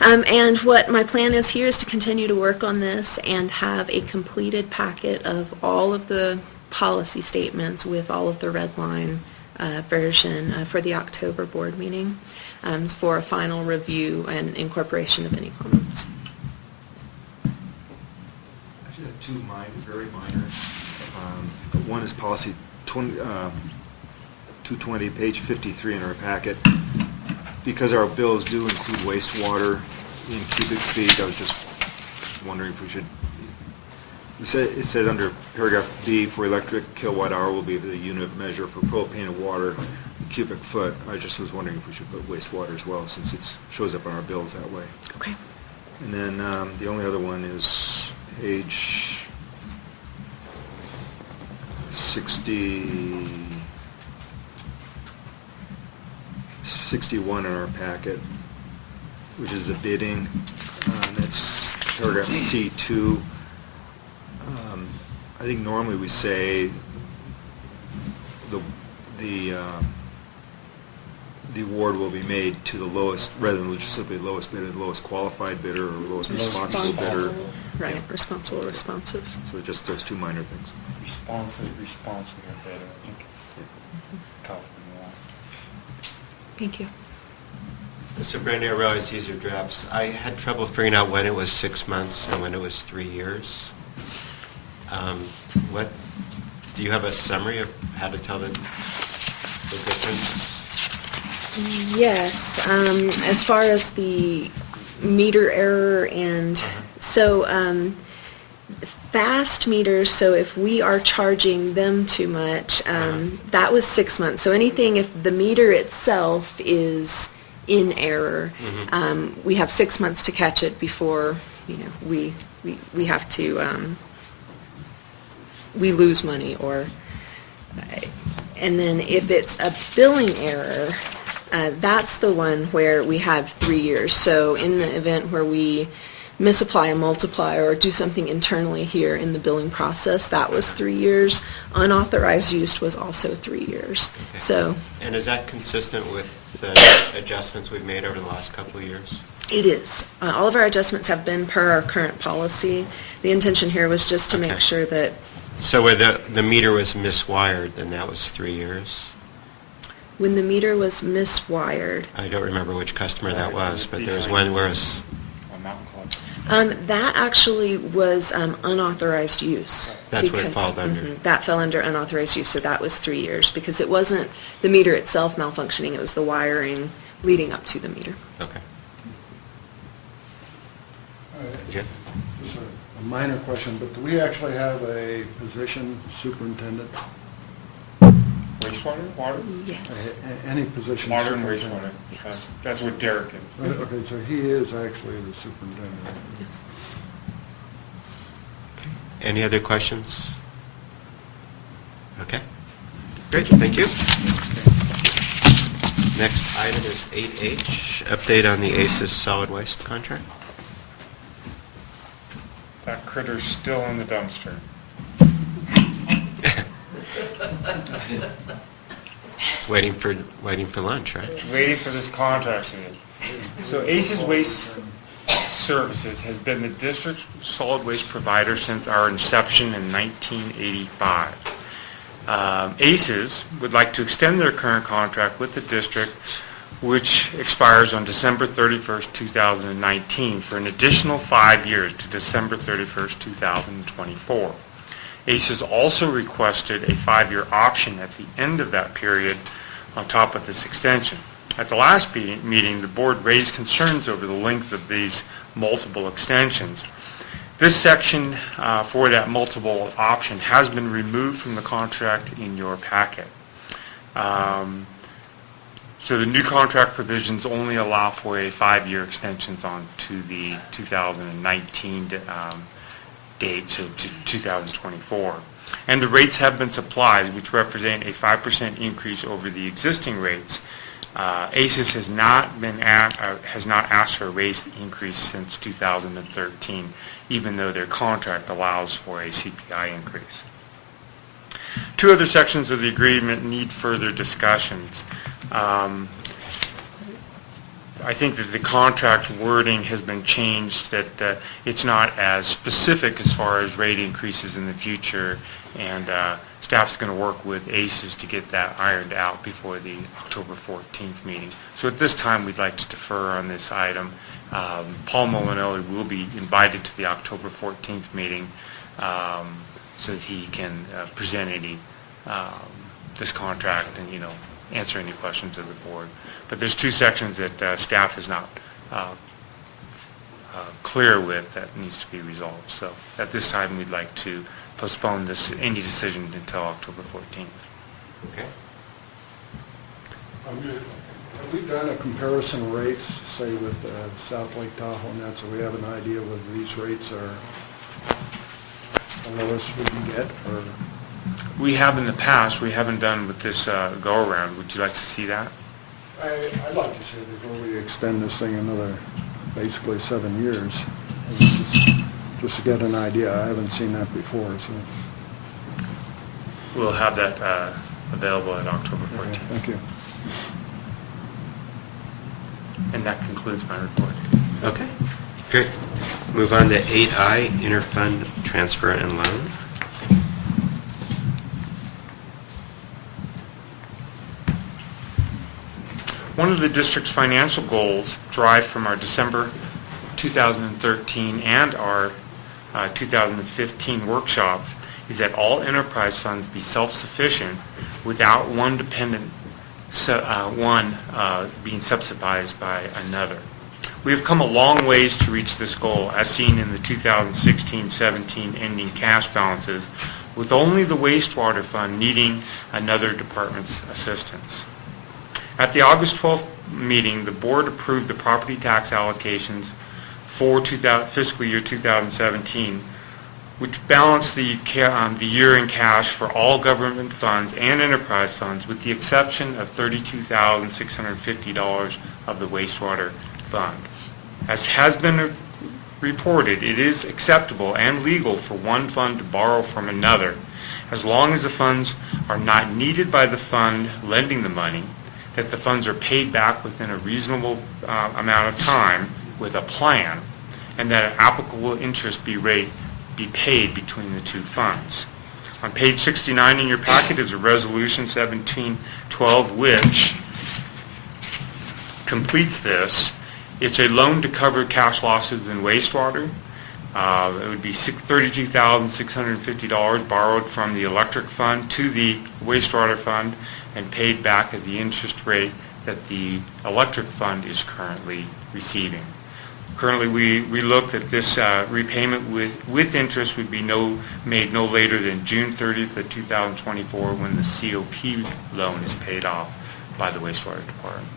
And what my plan is here is to continue to work on this and have a completed packet of all of the policy statements with all of the red line version for the October board meeting for a final review and incorporation of any comments. I actually have two very minor. One is policy 220, page 53 in our packet. Because our bills do include wastewater in cubic feet, I was just wondering if we should, it says under paragraph B, for electric kilowatt hour will be the unit of measure for propane and water cubic foot. I just was wondering if we should put wastewater as well, since it shows up on our bills that way. Okay. And then the only other one is page 61 in our packet, which is the bidding. That's paragraph C2. I think normally we say the award will be made to the lowest, rather than just simply lowest bidder, the lowest qualified bidder or lowest responsible bidder. Right, responsible, responsive. So just those two minor things. Responsive better. I think it's tough and nuanced. Thank you. So Brandy, I realize these are drafts. I had trouble figuring out when it was 6 months and when it was 3 years. What, do you have a summary of how to tell the difference? Yes, as far as the meter error and, so fast meters, so if we are charging them too much, that was 6 months. So anything, if the meter itself is in error, we have 6 months to catch it before, we have to, we lose money, or, and then if it's a billing error, that's the one where we have 3 years. So in the event where we misapply a multiplier or do something internally here in the billing process, that was 3 years. Unauthorized use was also 3 years. Okay. So. And is that consistent with the adjustments we've made over the last couple of years? It is. All of our adjustments have been per our current policy. The intention here was just to make sure that. So where the meter was miswired, then that was 3 years? When the meter was miswired. I don't remember which customer that was, but there was one where it was... That actually was unauthorized use. That's what it fell under. That fell under unauthorized use, so that was 3 years, because it wasn't the meter itself malfunctioning, it was the wiring leading up to the meter. Okay. Just a minor question, but do we actually have a position superintendent? Wastewater, water? Yes. Any position? Water and superintendent? wastewater. That's what Derek is. Okay, so he is actually the superintendent. Yes. Any other questions? Okay. Great, thank you. Next item is 8H, update on the ACES solid waste contract. That critter's still in the dumpster. It's waiting for lunch, right? Waiting for this contract to end. So ACES Waste Services has been the district solid waste provider since our inception in 1985. ACES would like to extend their current contract with the district, which expires on December 31st, 2019, for an additional 5 years to December 31st, 2024. ACES also requested a 5-year option at the end of that period on top of this extension. At the last meeting, the board raised concerns over the length of these multiple extensions. This section for that multiple option has been removed from the contract in your packet. So the new contract provisions only allow for a 5-year extensions on to the 2019 date, so to 2024. And the rates have been supplied, which represent a 5% increase over the existing rates. ACES has not asked for a rate increase since 2013, even though their contract allows for a CPI increase. Two other sections of the agreement need further discussions. I think that the contract wording has been changed, that it's not as specific as far as rate increases in the future, and staff's going to work with ACES to get that ironed out before the October 14th meeting. So at this time, we'd like to defer on this item. Paul Molinelli will be invited to the October 14th meeting so that he can present any this contract and, answer any questions of the board. But there's two sections that staff is not clear with that needs to be resolved. So at this time, we'd like to postpone any decision until October 14th. Okay. Have we done a comparison rates, say with South Lake Tahoe and that, so we have an idea whether these rates are the lowest we can get, or? We have in the past. We haven't done with this go-around. Would you like to see that? I'd like to see it before we extend this thing another, basically 7 years. Just to get an idea. I haven't seen that before, so. We'll have that available at October 14th. Okay, thank you. And that concludes my report. Okay, great. Move on to 8I, interfund transfer and loan. One of the district's financial goals derived from our December 2013 and our 2015 workshops is that all enterprise funds be self-sufficient without one dependent being subsidized by another. We have come a long ways to reach this goal, as seen in the 2016-17 ending cash balances, with only the wastewater fund needing another department's assistance. At the August 12th meeting, the board approved the property tax allocations for fiscal year 2017, which balanced the year in cash for all government funds and enterprise funds, with the exception of $32,650 of the wastewater fund. As has been reported, it is acceptable and legal for one fund to borrow from another, as long as the funds are not needed by the fund lending the money, that the funds are paid back within a reasonable amount of time with a plan, and that an applicable interest be paid between the two funds. On page 69 in your packet is a resolution 1712, which completes this. It's a loan to cover cash losses in wastewater. It would be $32,650 borrowed from the electric fund to the wastewater fund and paid back at the interest rate that the electric fund is currently receiving. Currently, we looked at this repayment with interest would be made no later than June 30th of 2024, when the COP loan is paid off by the wastewater department.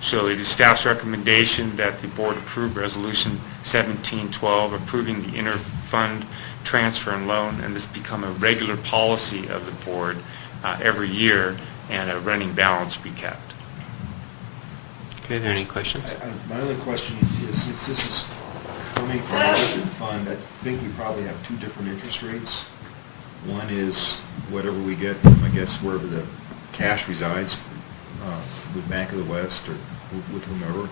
So it is staff's recommendation that the board approve Resolution 1712, approving the inter-fund transfer and loan, and this become a regular policy of the board every year, and a running balance be kept. Okay, are there any questions? My only question is, since this is coming from the electric fund, I think we probably have two different interest rates. One is whatever we get, I guess, wherever the cash resides, with Bank of the West or with whomever.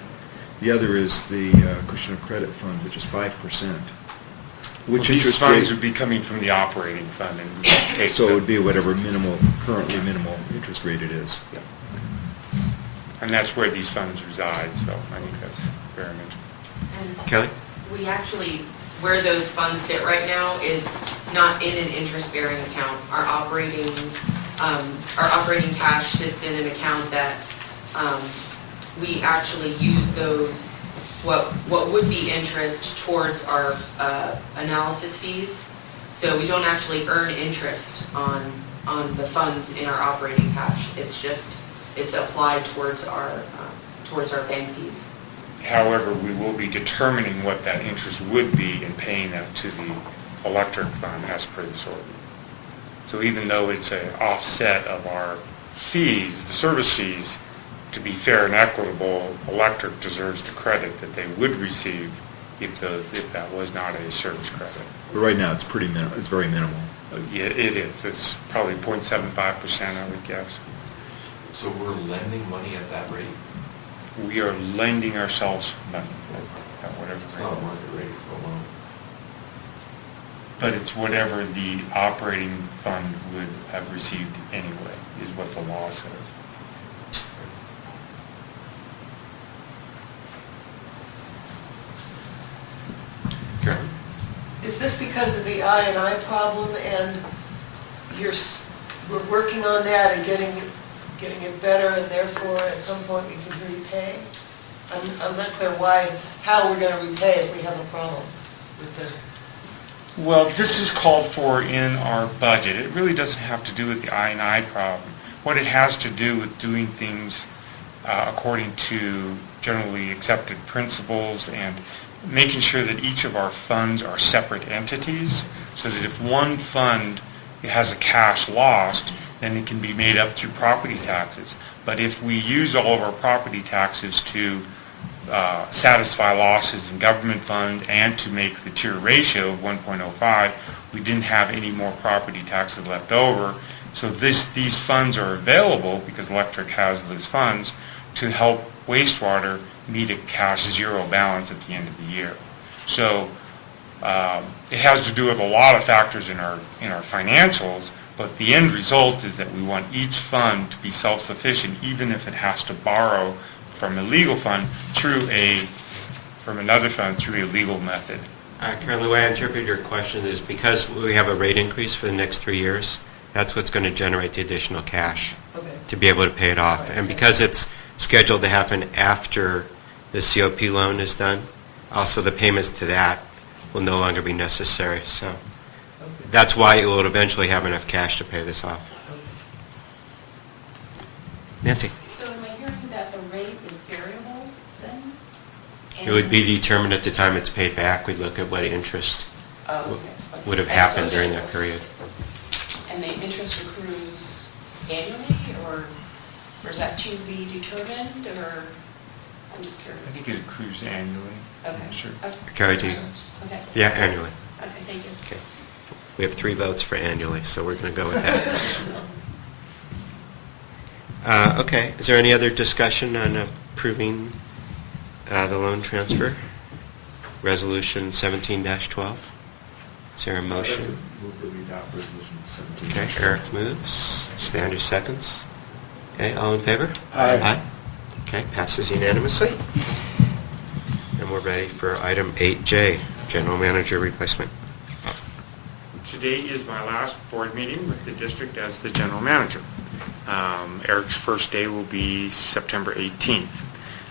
The other is the cushion of credit fund, which is 5%. Which These interest funds rate? would be coming from the operating fund, and we take So it the- would be whatever currently minimal interest rate it is. Yeah. And that's where these funds reside, so I think that's very much. And Kelly? we actually, where those funds sit right now is not in an interest-bearing account. Our operating cash sits in an account that we actually use those, what would be interest towards our analysis fees. So we don't actually earn interest on the funds in our operating cash. It's applied towards our bank fees. However, we will be determining what that interest would be and paying that to the electric fund as per this ordinance. So even though it's an offset of our fees, the service fees, to be fair and equitable, electric deserves the credit that they would receive if that was not a service credit. But right now, it's pretty minimal. It's very minimal. Yeah, it is. It's probably 0.75%, I would guess. So we're lending money at that rate? we are lending ourselves money at whatever It's rate. not a market rate for a loan. But it's whatever the operating fund would have received anyway, is what the law says. Karen? Is this because of the I&I problem and we're working on that and getting it better and therefore at some point we can repay? I'm not clear how we're going to repay if we have a problem with the... Well, this is called for in our budget. It really doesn't have to do with the I&I problem. What it has to do with doing things according to generally accepted principles and making sure that each of our funds are separate entities, so that if one fund has a cash lost, then it can be made up through property taxes. But if we use all of our property taxes to satisfy losses in government fund and to make the tier ratio of 1.05, we didn't have any more property taxes left over. So these funds are available, because electric has those funds, to help wastewater meet a cash zero balance at the end of the year. So it has to do with a lot of factors in our financials, but the end result is that we want each fund to be self-sufficient, even if it has to borrow from a legal fund from another fund through a legal method. Karen, the way I interpret your question is because we have a rate increase for the next 3 years, that's what's going to generate the additional cash to be able to pay it off. And because it's scheduled to happen after the COP loan is done, also the payments to that will no longer be necessary. So that's why it will eventually have enough cash to pay this off. Nancy? So am I hearing that the rate is variable then? It would be determined at the time it's paid back. We'd look at what interest Oh, okay. would have And happened so during then- that period. And the interest accrues annually, or is that to be determined, or, I'm just curious. I think it accrues annually. Okay. I'm sure. Okay. Carrie, do you? Okay. Yeah, annually. Okay, thank you. Okay. We have 3 votes for annually, so we're going to go with that. Okay, is there any other discussion on approving the loan transfer? Resolution 17-12? Is there a motion? Move that we adopt resolution 17. Okay, Eric moves. Standard seconds. Okay, all in favor? Aye. Okay, passes unanimously. And we're ready for item 8J, General Manager Replacement. Today is my last board meeting with the district as the general manager. Eric's first day will be September 18th.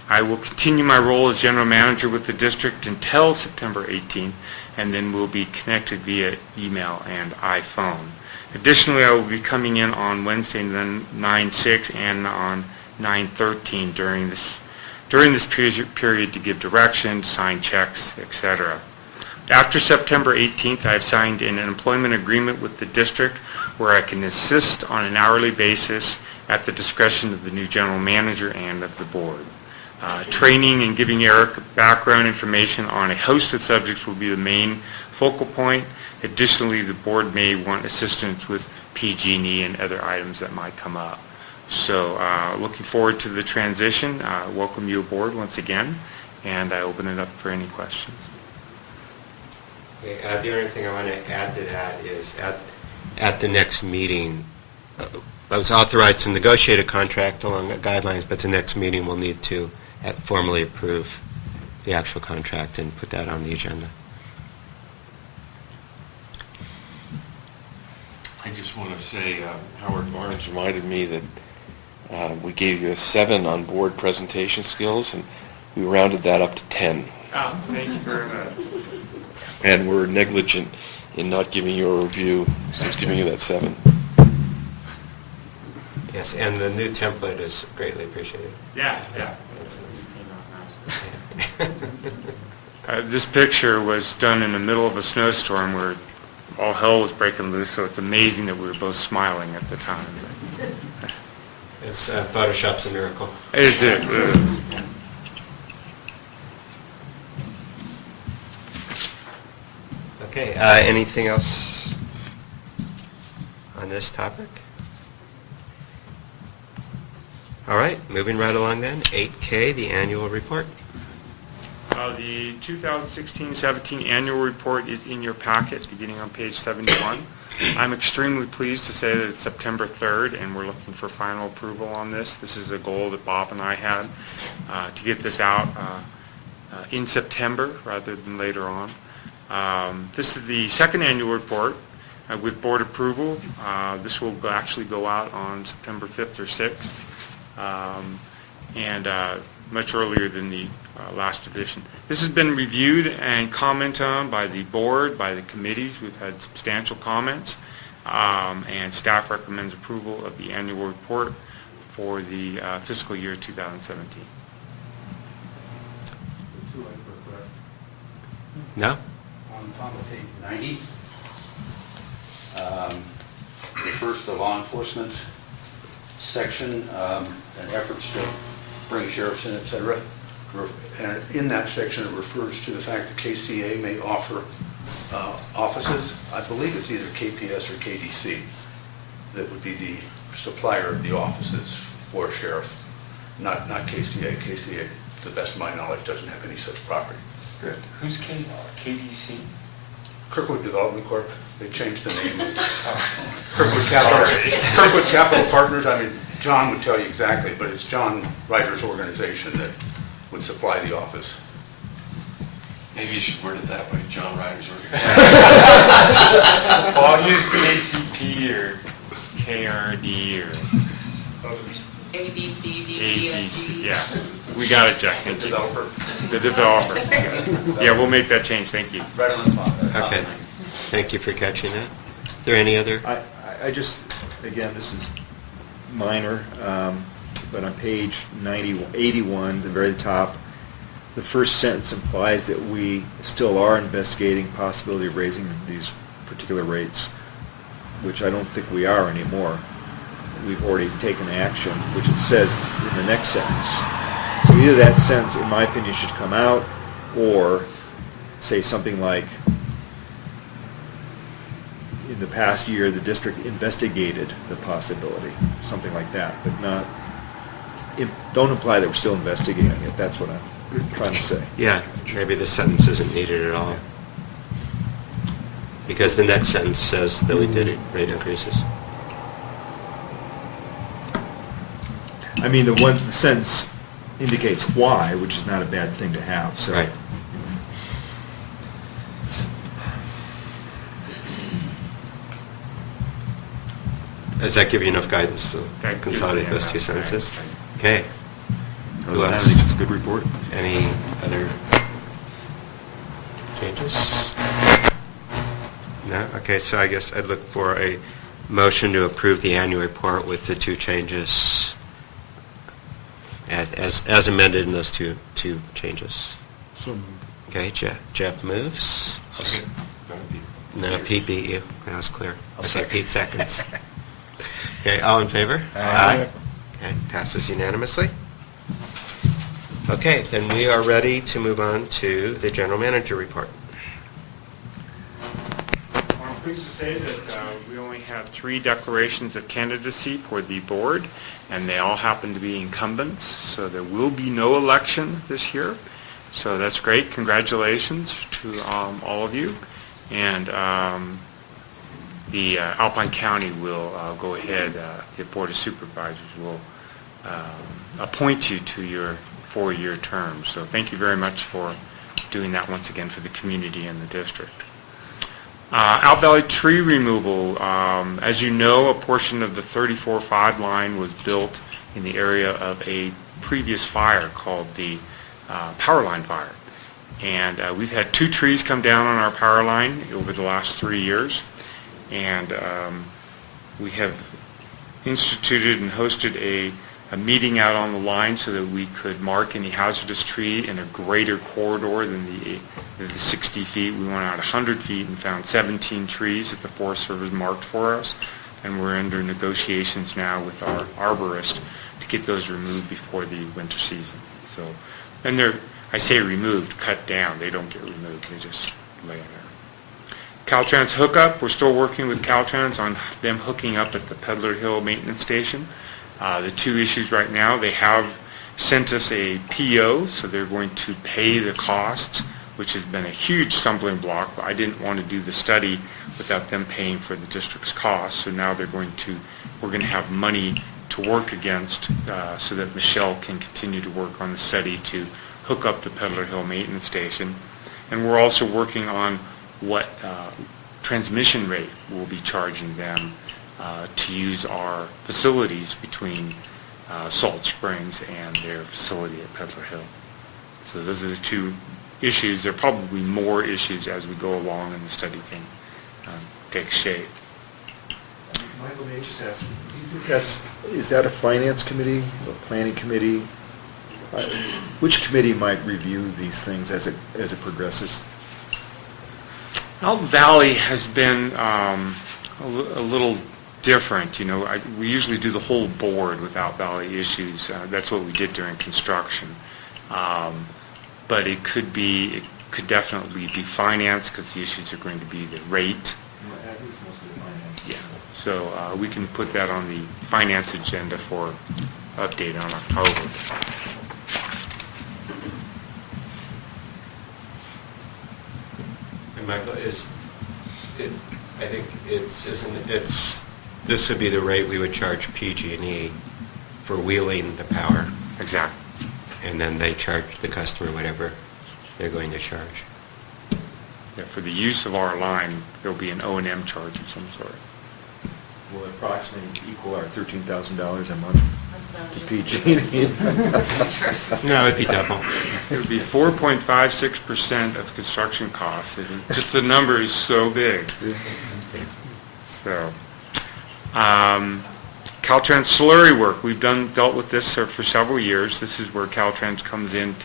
I will continue my role as general manager with the district until September 18th, and then we'll be connected via email and iPhone. Additionally, I will be coming in on Wednesday, then 9/6 and on 9/13 during this period to give direction, to sign checks, etc. After September 18th, I have signed an employment agreement with the district where I can assist on an hourly basis at the discretion of the new general manager and of the board. Training and giving Eric background information on a host of subjects will be the main focal point. Additionally, the board may want assistance with PG&E and other items that might come up. So looking forward to the transition. Welcome you aboard once again, and I open it up for any questions. Okay, the only thing I want to add to that is at the next meeting, I was authorized to negotiate a contract along the guidelines, but the next meeting we'll need to formally approve the actual contract and put that on the agenda. I just want to say, Howard Barnes reminded me that we gave you a 7 on board presentation skills, and we rounded that up to 10. Oh, thank you very much. And we're negligent in not giving you a review since giving you that 7. Yes, and the new template is greatly appreciated. Yeah. This picture was done in the middle of a snowstorm where all hell was breaking loose, so it's amazing that we were both smiling at the time. It's Photoshop's a miracle. Is it? Okay, anything else on this topic? All right, moving right along then. 8K, the annual report. The 2016-17 annual report is in your packet, beginning on page 71. I'm extremely pleased to say that it's September 3rd, and we're looking for final approval on this. This is a goal that Bob and I had to get this out in September rather than later on. This is the second annual report with board approval. This will actually go out on September 5th or 6th, and much earlier than the last edition. This has been reviewed and commented on by the board, by the committees. We've had substantial comments, and staff recommends approval of the annual report for the fiscal year 2017. No? On top of page 90, refers to the law enforcement section and efforts to bring sheriffs in, et cetera. And in that section, it refers to the fact that KCA may offer offices. I believe it's either KPS or KDC that would be the supplier of the offices for a sheriff, not KCA. KCA, to the best of my knowledge, doesn't have any such property. Good. Who's KDC? Kirkwood Development Corp. They changed the name. Oh. Kirkwood Capital Partners. I mean, John would tell you exactly, but it's John Ryder's organization that would supply the office. Maybe you should word it that way, John Ryder's Well, I'll use KCP or KRD or A, B, C, D, E, F, ABC. G. Yeah, we got it, Jack. Thank you. Developer. The developer. Yeah, we'll make that change. Thank you. Right on the top. Okay. Thank you for catching that. Are there any other? I just, again, this is minor, but on page 81, the very top, the first sentence implies that we still are investigating possibility of raising these particular rates, which I don't think we are anymore. We've already taken action, which it says in the next sentence. So either that sentence, in my opinion, should come out, or say something like, in the past year, the district investigated the possibility, something like that, but not, don't imply that we're still investigating it. That's what I'm trying to say. Yeah, maybe the sentence isn't needed at all. Because the next sentence says that we did rate increases. I mean, the one sentence indicates why, which is not a bad thing to have, so. Right. Does that give you enough guidance to That gives me consolidate those enough, two right. sentences? Okay. Who I else? think it's a good report. Any other changes? No? Okay, so I guess I'd look for a motion to approve the annual report with the two changes as amended in those two changes. So Okay, Jeff moves. Second. No, Pete beat you. That was clear. I'll Okay, second. Pete seconds. Okay, all in favor? Aye. Okay, passes unanimously. Okay, then we are ready to move on to the general manager report. I'm pleased to say that we only have 3 declarations of candidacy for the board, and they all happen to be incumbents, so there will be no election this year. So that's great. Congratulations to all of you. And the Alpine County will go ahead, the Board of Supervisors will appoint you to your 4-year term. So thank you very much for doing that once again for the community and the district. Out Valley tree removal, as you know, a portion of the 34-5 line was built in the area of a previous fire called the power line fire. And we've had 2 trees come down on our power line over the last 3 years. And we have instituted and hosted a meeting out on the line so that we could mark any hazardous tree in a greater corridor than the 60 feet. We went out 100 feet and found 17 trees that the Forest Service marked for us. And we're under negotiations now with our arborist to get those removed before the winter season. So, and they're, I say removed, cut down. They don't get removed. They just lay there. Caltrans hookup. We're still working with Caltrans on them hooking up at the Peddler Hill Maintenance Station. The two issues right now, they have sent us a PO, so they're going to pay the costs, which has been a huge stumbling block. I didn't want to do the study without them paying for the district's costs, so now we're going to have money to work against so that Michelle can continue to work on the study to hook up the Peddler Hill Maintenance Station. And we're also working on what transmission rate we'll be charging them to use our facilities between Salt Springs and their facility at Peddler Hill. So those are the two issues. There are probably more issues as we go along and the study can take shape. Michael, may I just ask, do you think is that a finance committee, a planning committee? Which committee might review these things as it progresses? Elk Valley has been a little different. You know, we usually do the whole board with Elk Valley issues. That's what we did during construction. But it could definitely be finance because the issues are going to be the rate. I think it's mostly finance. Yeah. So we can put that on the finance agenda for update on October. And Michael, I think this would be the rate we would charge PG&E for wheeling the power. Exactly. And then they charge the customer whatever they're going to charge. Yeah, for the use of our line, there'll be an O&M charge of some sort. Will approximately equal our $13,000 a month to PG&E? No, it'd be double. It would be 4.56% of construction costs. Just the number is so big. So, Caltrans slurry work. We've dealt with this for several years. This is where Caltrans comes in,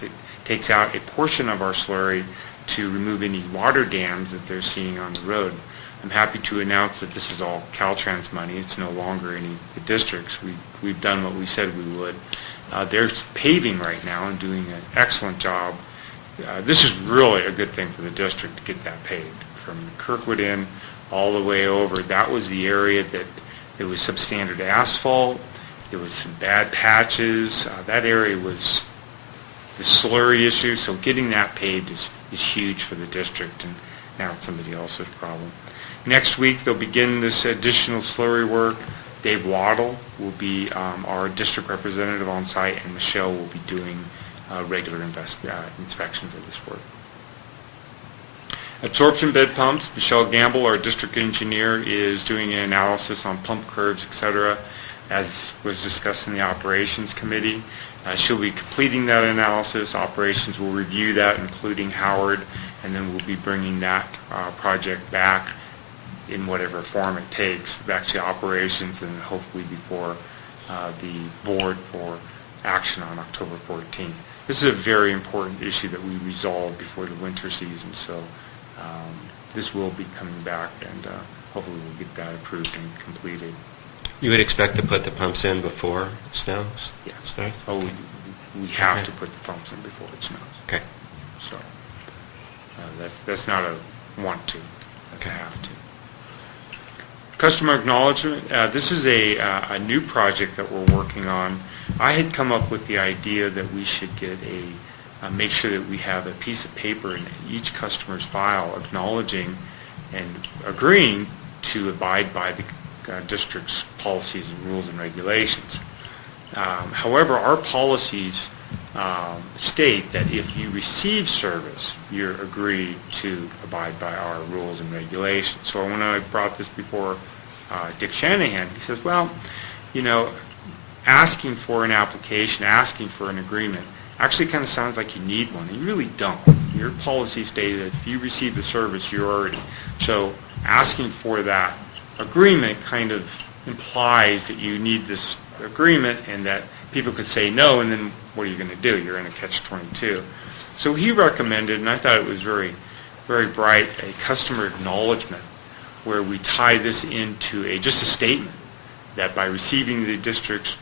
takes out a portion of our slurry to remove any water dams that they're seeing on the road. I'm happy to announce that this is all Caltrans money. It's no longer any of the districts. We've done what we said we would. They're paving right now and doing an excellent job. This is really a good thing for the district to get that paved. From Kirkwood in all the way over, that was the area that it was substandard asphalt. There was some bad patches. That area was the slurry issue, so getting that paved is huge for the district, and now it's somebody else's problem. Next week, they'll begin this additional slurry work. Dave Waddle will be our district representative on site, and Michelle will be doing regular inspections of this work. Absorption bed pumps, Michelle Gamble, our district engineer, is doing an analysis on pump curves, etc., as was discussed in the operations committee. She'll be completing that analysis. Operations will review that, including Howard, and then we'll be bringing that project back in whatever form it takes, back to operations, and hopefully before the board for action on October 14th. This is a very important issue that we resolve before the winter season, so this will be coming back, and hopefully we'll get that approved and completed. You would expect to put the pumps in before snow Yeah. starts? Oh, we have to put the pumps in before it snows. Okay. So that's not a want to, that's a have to. Customer acknowledgement. This is a new project that we're working on. I had come up with the idea that we should get make sure that we have a piece of paper in each customer's file acknowledging and agreeing to abide by the district's policies and rules and regulations. However, our policies state that if you receive service, you agree to abide by our rules and regulations. So when I brought this before Dick Shanahan, he says, well, you know, asking for an application, asking for an agreement, actually kind of sounds like you need one. You really don't. Your policy states that if you receive the service, you're already. So asking for that agreement kind of implies that you need this agreement and that people could say no, and then what are you going to do? You're in a catch-22. So he recommended, and I thought it was very, very bright, a customer acknowledgement where we tie this into just a statement that by receiving the district's,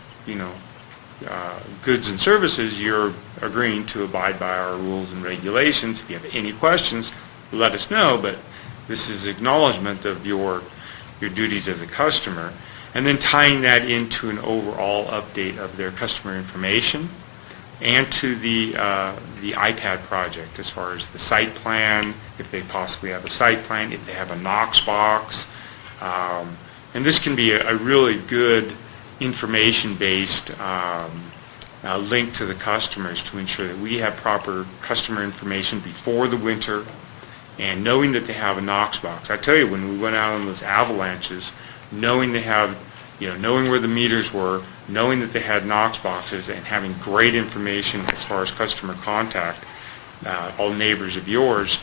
goods and services, you're agreeing to abide by our rules and regulations. If you have any questions, let us know, but this is acknowledgement of your duties as a customer. and then tying that into an overall update of their customer information and to the iPad project as far as the site plan, if they possibly have a site plan, if they have a Knox box. And this can be a really good information-based link to the customers to ensure that we have proper customer information before the winter, and knowing that they have a Knox box. I tell you, when we went out on those avalanches, knowing they have, knowing where the meters were, knowing that they had Knox boxes, and having great information as far as customer contact, all neighbors of yours,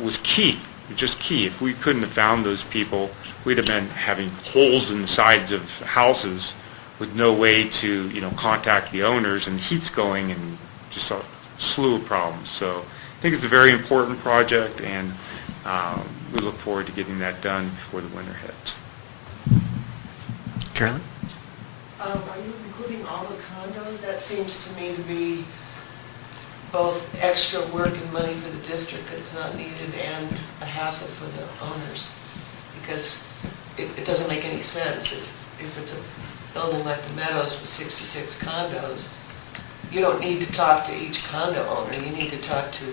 was key. Just key. If we couldn't have found those people, we'd have been having holes in the sides of houses with no way to, contact the owners, and heat's going, and just a slew of problems. So I think it's a very important project, and we look forward to getting that done before the winter hits. Carolyn? Are you including all the condos? That seems to me to be both extra work and money for the district that's not needed and a hassle for the owners. Because it doesn't make any sense. If it's a building like the Meadows with 66 condos, you don't need to talk to each condo owner. You need to talk to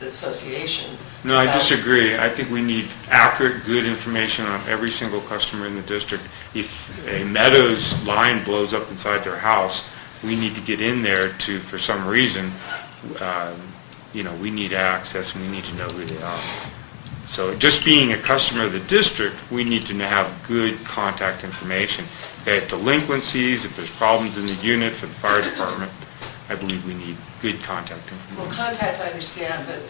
the association. No, I disagree. I think we need accurate, good information on every single customer in the district. If a Meadows line blows up inside their house, we need to get in there to, for some reason, we need access and we need to know who they are. So just being a customer of the district, we need to have good contact information. If they have delinquencies, if there's problems in the unit for the fire department, I believe we need good contact information. Well, contact I understand, but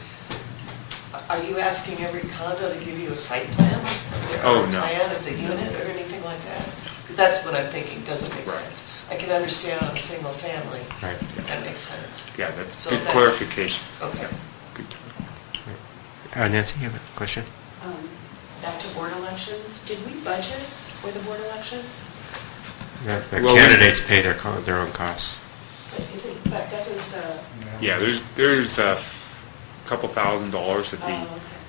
are you asking every condo to give you a site plan? Oh, no. Plan of the unit or anything like that? Because that's what I'm thinking doesn't make Right. sense. I can understand on a single family. Right. That makes sense. Yeah, that's So good that's- clarification. Okay. Good. Nancy, you have a question? Back to board elections, did we budget for the board election? The Well, candidates pay their own costs. But doesn't the, Yeah, there's a couple $1,000s that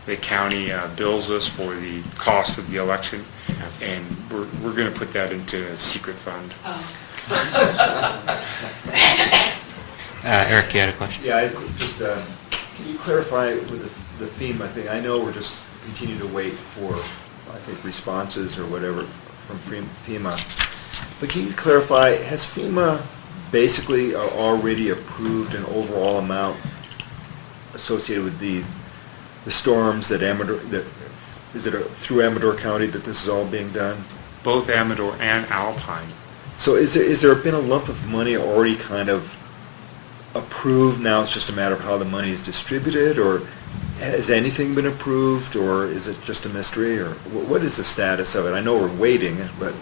the county bills us for the cost of the election, and we're going to put that into a secret fund. Eric, you had a question? Yeah, I just, can you clarify with the FEMA thing? I know we're just continue to wait for, I think, responses or whatever from FEMA. But can you clarify, has FEMA basically already approved an overall amount associated with the storms that is it through Amador County that this is all being done? Both Amador and Alpine. So is there been a lump of money already kind of approved? Now it's just a matter of how the money is distributed, or has anything been approved, or is it just a mystery, or what is the status of it? I know we're waiting, but...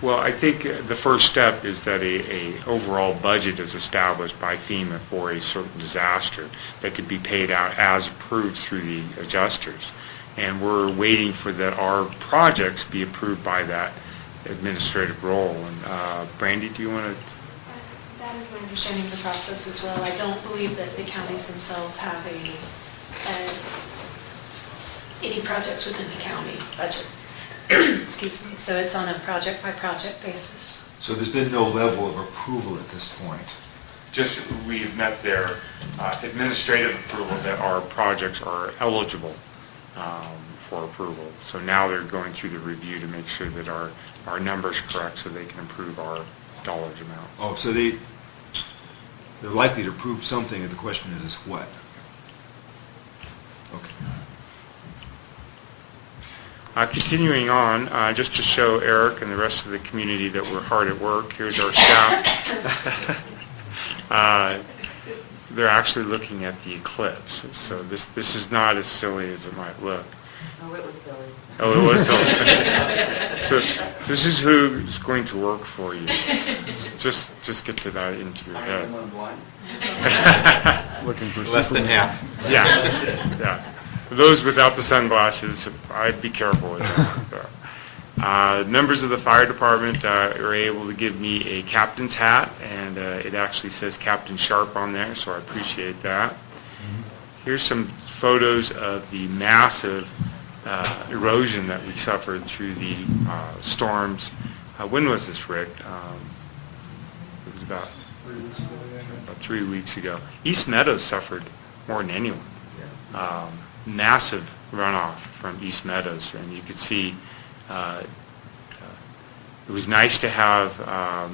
Well, I think the first step is that a overall budget is established by FEMA for a certain disaster that could be paid out as approved through the adjusters. And we're waiting for our projects be approved by that administrative role. And Brandy, do you want to? That is my understanding of the process as well. I don't believe that the counties themselves have any projects within the county budget. Excuse me. So it's on a project-by-project basis. So there's been no level of approval at this point? Just we've met their administrative approval that our projects are eligible for approval. So now they're going through the review to make sure that our numbers are correct so they can approve our dollars amounts. Oh, so they're likely to approve something, and the question is what? Okay. Continuing on, just to show Eric and the rest of the community that we're hard at work, here's our staff. They're actually looking at the eclipse, so this is not as silly as it might look. Oh, it was silly. Oh, it was silly. So this is who's going to work for you. Just get to that into your head. Looking for Less than Superman. half. Yeah. For those without the sunglasses, I'd be careful with that. Members of the fire department are able to give me a captain's hat, and it actually says Captain Sharp on there, so I appreciate that. Here's some photos of the massive erosion that we suffered through the storms when was this, Rick? It was about 3 weeks ago. East Meadows suffered more than anyone. Massive runoff from East Meadows, and you could see it was nice to have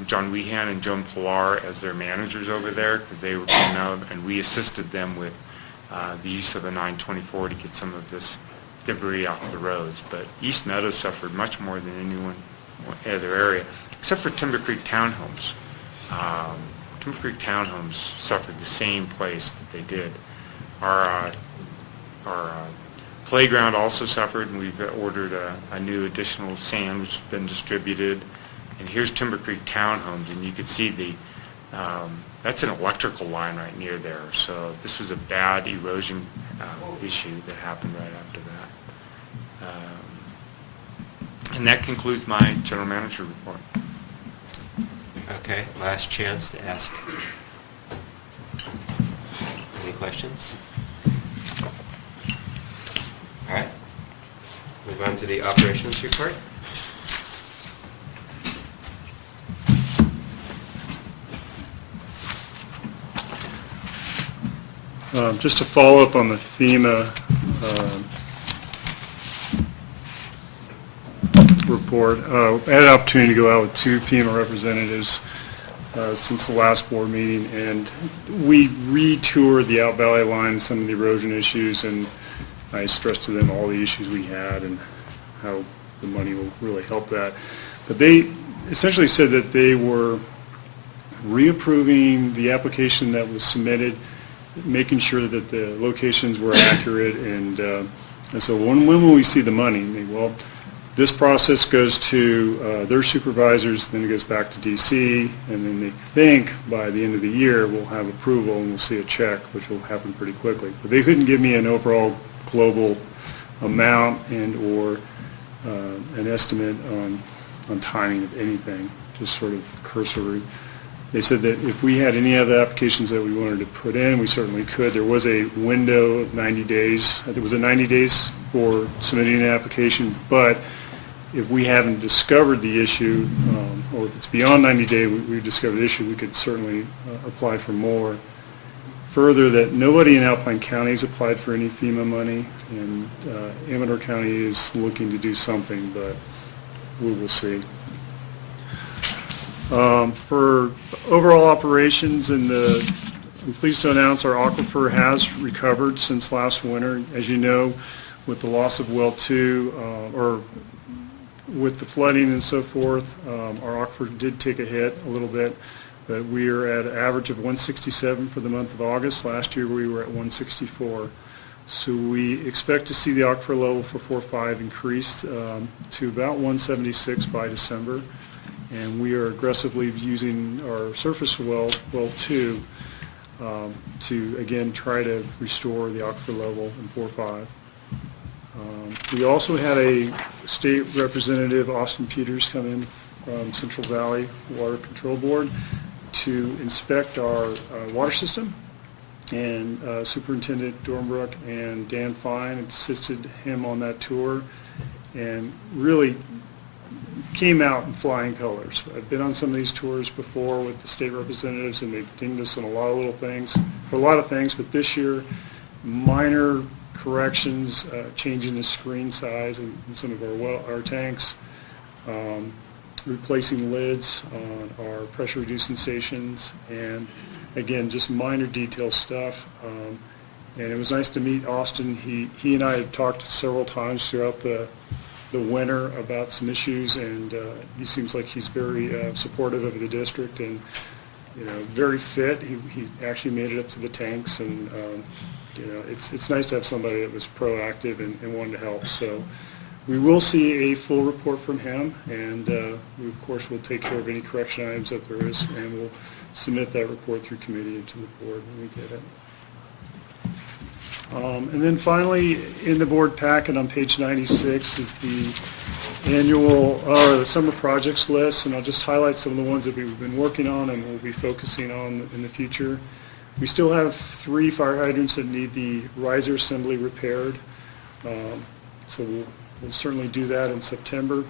John Wehan and Joan Pilar as their managers over there, because they were coming out, and we assisted them with the use of a 924 to get some of this debris off the roads. But East Meadows suffered much more than anyone other area, except for Timber Creek Townhomes. Timber Creek Townhomes suffered the same place that they did. Our playground also suffered, and we've ordered a new additional sand, which has been distributed. And here's Timber Creek Townhomes, and you can see that's an electrical line right near there. So this was a bad erosion issue that happened right after that. And that concludes my general manager report. Okay, last chance to ask. Any questions? All right. Move on to the operations report. Just to follow up on the FEMA report, I had an opportunity to go out with 2 FEMA representatives since the last board meeting, and we retoured the Out Valley line, some of the erosion issues, and I stressed to them all the issues we had and how the money will really help that. But they essentially said that they were reapproving the application that was submitted, making sure that the locations were accurate, and so when will we see the money? Well, this process goes to their supervisors, then it goes back to DC, and then they think by the end of the year we'll have approval and we'll see a check, which will happen pretty quickly. But they couldn't give me an overall global amount and or an estimate on timing of anything, just sort of cursory. They said that if we had any other applications that we wanted to put in, we certainly could. There was a window of 90 days. There was a 90 days for submitting an application, but if we haven't discovered the issue, or if it's beyond 90 days, we've discovered the issue, we could certainly apply for more. Further, that nobody in Alpine County has applied for any FEMA money, and Amador County is looking to do something, but we will see. For overall operations, I'm pleased to announce our aquifer has recovered since last winter. As you know, with the loss of well 2, or with the flooding and so forth, our aquifer did take a hit a little bit, but we are at an average of 167 for the month of August. Last year we were at 164. So we expect to see the aquifer level for 4.5 increase to about 176 by December. And we are aggressively using our surface well 2, to again try to restore the aquifer level in 4.5. We also had a state representative, Austin Peters, come in from Central Valley Water Control Board to inspect our water system. And Superintendent Dornbrook and Dan Fine assisted him on that tour and really came out in flying colors. I've been on some of these tours before with the state representatives, and they've dinged us on a lot of things, but this year, minor corrections, changing the screen size in some of our tanks, replacing lids on our pressure reducing stations, and again, just minor detail stuff. And it was nice to meet Austin. He and I had talked several times throughout the winter about some issues, and he seems like he's very supportive of the district, and very fit. He actually made it up to the tanks, and it's nice to have somebody that was proactive and wanted to help. So we will see a full report from him, and we of course will take care of any correction items that there is, and we'll submit that report through committee and to the board when we get it. And then finally, in the board packet on page 96 is the annual, or the summer projects list, and I'll just highlight some of the ones that we've been working on and we'll be focusing on in the future. We still have 3 fire hydrants that need the riser assembly repaired, so we'll certainly do that in September.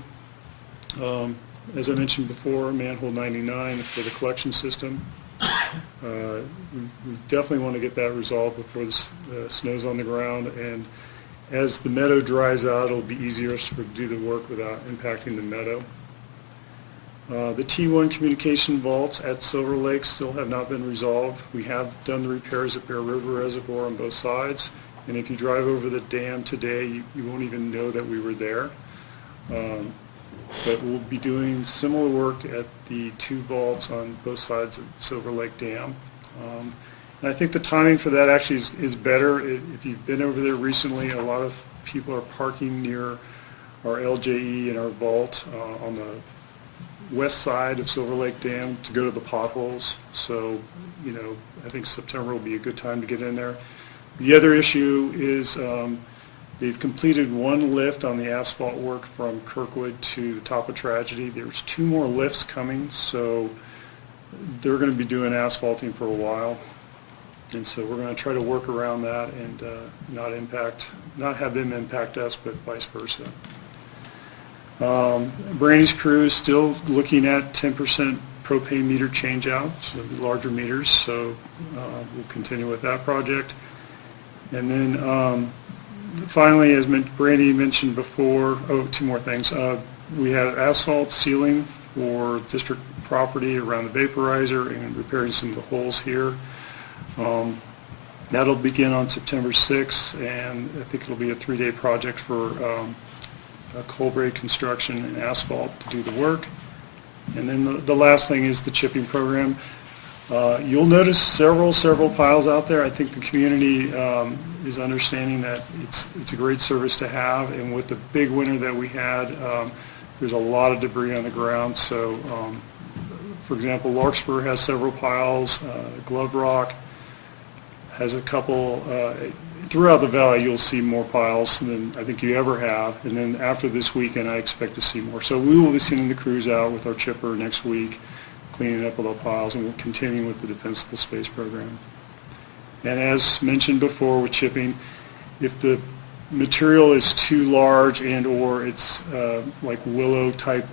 As I mentioned before, manhole 99 for the collection system. We definitely want to get that resolved before the snow's on the ground, and as the meadow dries out, it'll be easier to do the work without impacting the meadow. The T1 communication vaults at Silver Lake still have not been resolved. We have done the repairs at Bear River Reservoir on both sides, and if you drive over the dam today, you won't even know that we were there. But we'll be doing similar work at the two vaults on both sides of Silver Lake Dam. And I think the timing for that actually is better. If you've been over there recently, a lot of people are parking near our LJE and our vault on the west side of Silver Lake Dam to go to the potholes. So, I think September will be a good time to get in there. The other issue is they've completed one lift on the asphalt work from Kirkwood to the top of Tragedy. There's 2 more lifts coming, so they're going to be doing asphalting for a while. And so we're going to try to work around that and not have them impact us, but vice versa. Brandy's crew is still looking at 10% propane meter change out, so the larger meters, so we'll continue with that project. And then finally, as Brandy mentioned before, 2 more things. We had asphalt sealing for district property around the vaporizer and repairing some of the holes here. That'll begin on September 6th, and I think it'll be a 3-day project for Colbrate Construction and Asphalt to do the work. And then the last thing is the chipping program. You'll notice several piles out there. I think the community is understanding that it's a great service to have, and with the big winter that we had, there's a lot of debris on the ground. So, for example, Larkspur has several piles. Glove Rock has a couple. Throughout the valley, you'll see more piles than I think you ever have. And then after this weekend, I expect to see more. So we will be sending the crews out with our chipper next week, cleaning up all the piles, and we'll continue with the Defensible Space Program. And as mentioned before with chipping, if the material is too large and or it's like willow type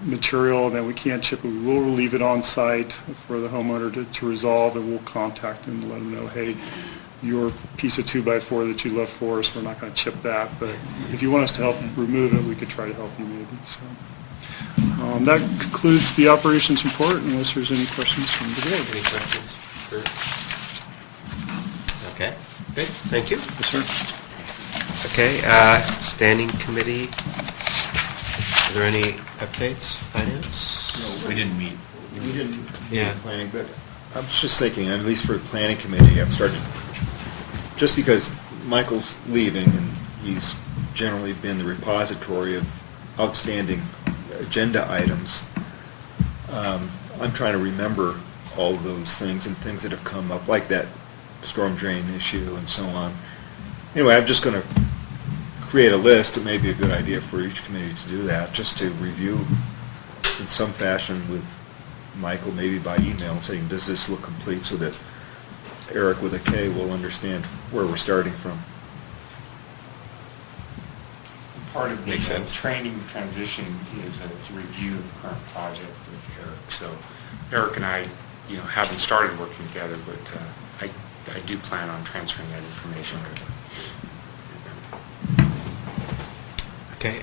material that we can't chip it, we will leave it on site for the homeowner to resolve, and we'll contact them to let them know, hey, your piece of 2x4 that you left for us, we're not going to chip that, but if you want us to help remove it, we could try to help you maybe. So that concludes the operations report, unless there's any questions from the board. Any questions? Sure. Okay, good, thank you. Yes, sir. Okay, standing committee, are there any updates, finance? No, We didn't meet. We didn't meet Yeah. planning, but I was just thinking, at least for the planning committee, I've started, just because Michael's leaving and he's generally been the repository of outstanding agenda items, I'm trying to remember all of those things and things that have come up, like that storm drain issue and so on. Anyway, I'm just going to create a list. It may be a good idea for each committee to do that, just to review in some fashion with Michael, maybe by email, saying, does this look complete, so that Eric with a K will understand where we're starting from. Part of the Makes sense. training transition is a review of the current project with Eric. So Eric and I, haven't started working together, but I do plan on transferring that information over. Okay,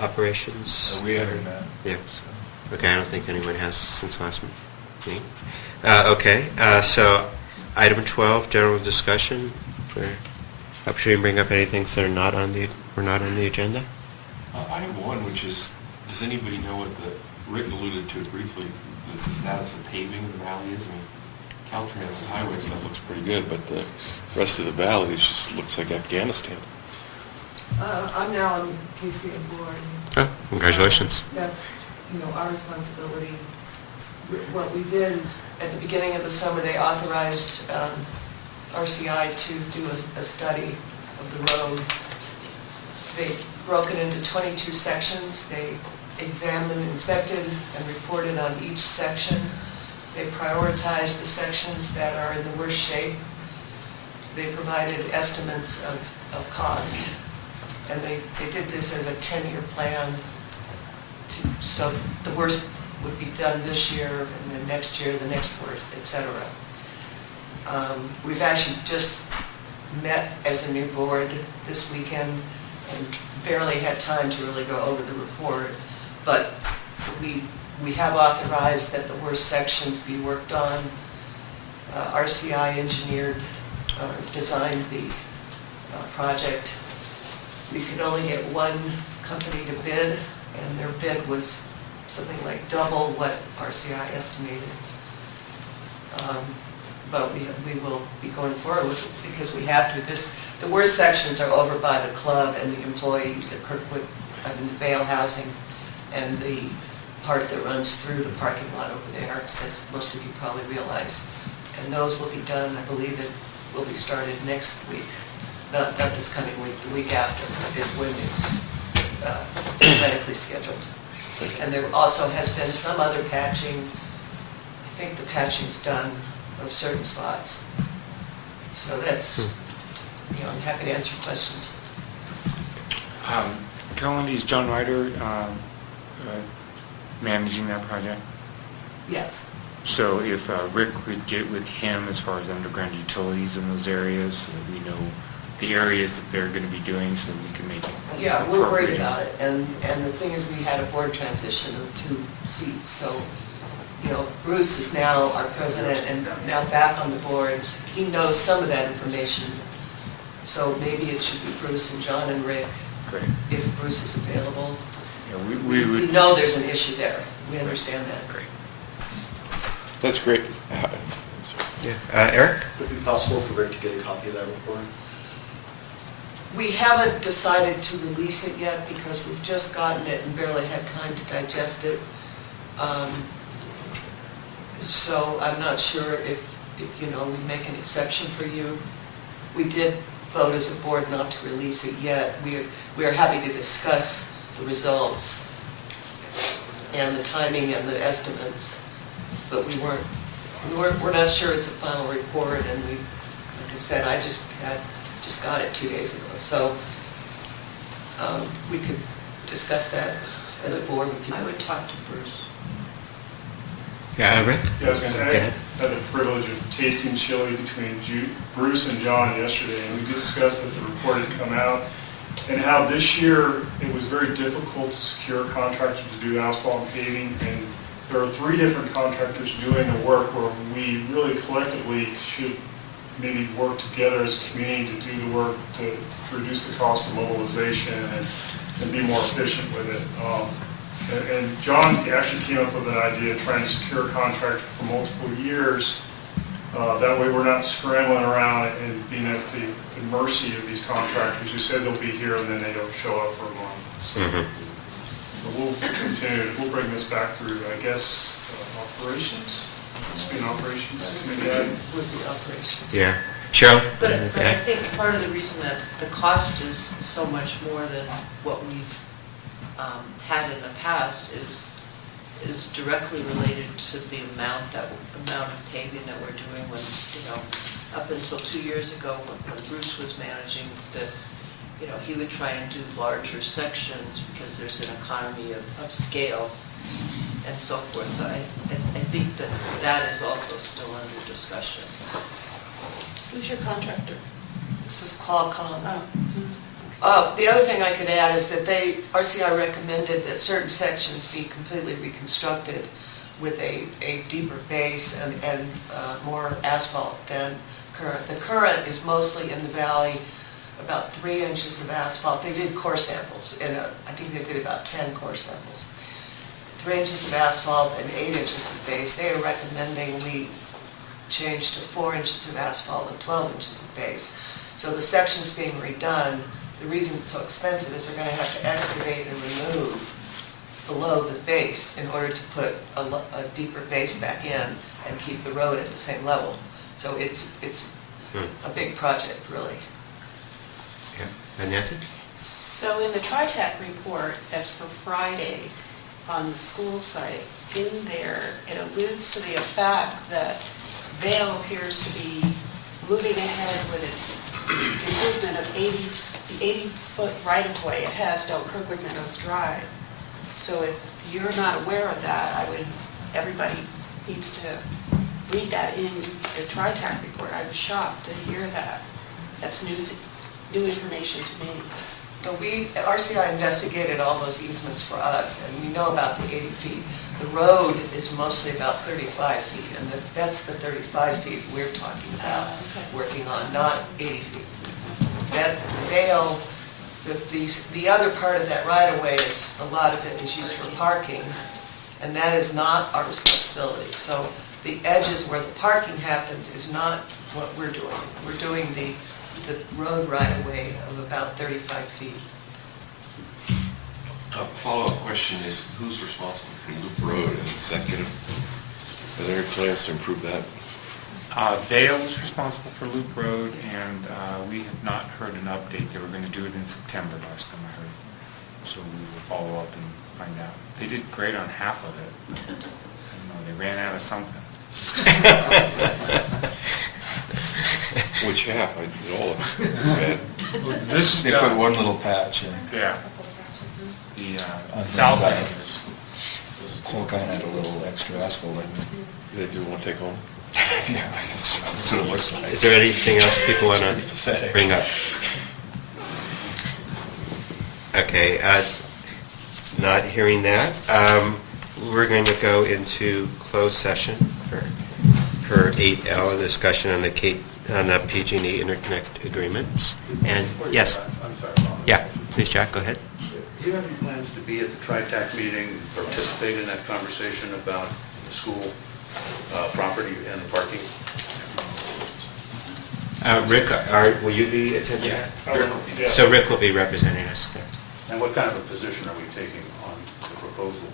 operations? We haven't met. Yeah. Okay, I don't think anyone has since last meeting. Okay, so item 12, general discussion. Opportunity to bring up any things that are not on the agenda. I have one, which is, does anybody know what Rick alluded to it briefly, the status of paving of the valley is? I mean, Caltrans highway stuff looks pretty good, but the rest of the valley just looks like Afghanistan. I'm now on KCA board. Oh, congratulations. That's, our responsibility. What we did is, at the beginning of the summer, they authorized RCI to do a study of the road. They broke it into 22 sections. They examined, inspected, and reported on each section. They prioritized the sections that are in the worst shape. They provided estimates of cost. And they did this as a 10-year plan. so the worst would be done this year, and then next year, the next worst, et cetera. We've actually just met as a new board this weekend and barely had time to really go over the report, but we have authorized that the worst sections be worked on. RCI engineered, designed the project. We could only get one company to bid, and their bid was something like double what RCI estimated. But we will be going forward with it because we have to. The worst sections are over by the club and the employee, the Kirkwood, the Vale housing, and the part that runs through the parking lot over there, as most of you probably realize. And those will be done, I believe it will be started next week. Not this coming week, the week after, when it's medically scheduled. And there also has been some other patching. I think the patching's done of certain spots. So that's, I'm happy to answer questions. Carolyn, is John Ryder managing that project? Yes. So if Rick would get with him as far as underground utilities in those areas, so that we know the areas that they're going to be doing, so we can make it. Yeah, we're worried about it. And the thing is, we had a board transition of 2 seats. So, Bruce is now our president and now back on the board. He knows some of that information. So maybe it should be Bruce and John and Rick. Great. If Bruce is available. Yeah, we know there's an issue there. We understand that. Great. That's great. Eric? Would it be possible for Rick to get a copy of that report? We haven't decided to release it yet because we've just gotten it and barely had time to digest it. So I'm not sure if we make an exception for you. We did vote as a board not to release it yet. We are happy to discuss the results and the timing and the estimates, but we're not sure it's a final report. And like I said, I just got it 2 days ago, so we could discuss that as a board. I would talk to Bruce. Yeah, Rick? Yeah, I was going to say, I had the privilege of tasting chili between Bruce and John yesterday, and we discussed that the report had come out, and how this year it was very difficult to secure contractors to do asphalt and paving, and there are 3 different contractors doing the work where we really collectively should maybe work together as a community to do the work to reduce the cost of mobilization and be more efficient with it. And John actually came up with an idea of trying to secure a contract for multiple years. That way we're not scrambling around and being at the mercy of these contractors who say they'll be here and then they don't show up for a month. So but we'll continue. We'll bring this back through, I guess, operations. It's been operations. Would be operations. Yeah. Cheryl? But I think part of the reason that the cost is so much more than what we've had in the past is directly related to the amount of paving that we're doing. When up until 2 years ago, when Bruce was managing this, he would try and do larger sections because there's an economy of scale and so forth. So I think that is also still under discussion. Who's your contractor? This is Qualcomm. Oh. The other thing I could add is that RCI recommended that certain sections be completely reconstructed with a deeper base and more asphalt than current. The current is mostly in the valley, about 3 inches of asphalt. They did core samples, and I think they did about 10 core samples. 3 inches of asphalt and 8 inches of base. They are recommending we change to 4 inches of asphalt and 12 inches of base. So the sections being redone, the reason it's so expensive is they're going to have to excavate and remove below the base in order to put a deeper base back in and keep the road at the same level. So it's a big project, really. Yeah. And Nancy? So in the TriTac report that's for Friday on the school site, in there it alludes to the fact that Vale appears to be moving ahead with its improvement of the 80-foot right-of-way it has down Kirkwood Meadows Drive. So if you're not aware of that, everybody needs to read that in the TriTac report. I was shocked to hear that. That's new information to me. No, RCI investigated all those easements for us, and we know about the 80 feet. The road is mostly about 35 feet, and that's the 35 feet we're talking about, working on, not 80 feet. That Vale, the other part of that right-of-way is, a lot of it is used for parking, and that is not our responsibility. So the edges where the parking happens is not what we're doing. We're doing the road right-of-way of about 35 feet. A follow-up question is, who's responsible for Loop Road, and is that going to, are there plans to improve that? Vale is responsible for Loop Road, and we have not heard an update. They were going to do it in September last time I heard. So we will follow up and find out. They did great on half of it. I don't know, they ran out of something. Which half? I did all of it. This is They put one little patch in. Yeah. The On the south side. end is. Cole kind of had a little extra asphalt in They do want to take home? it. Yeah, I think so. That's what it looks like. Is there anything else people want to Pathetic. bring up? Okay, not hearing that. We're going to go into closed session for 8L, a discussion on the PG&E interconnect agreements. And yes, I'm sorry. yeah, please, Jack, go ahead. Do you have any plans to be at the TriTac meeting, participate in that conversation about the school property and the parking? Rick, will you be attending that? Yeah. So Rick will be representing us there. And what kind of a position are we taking on the proposal?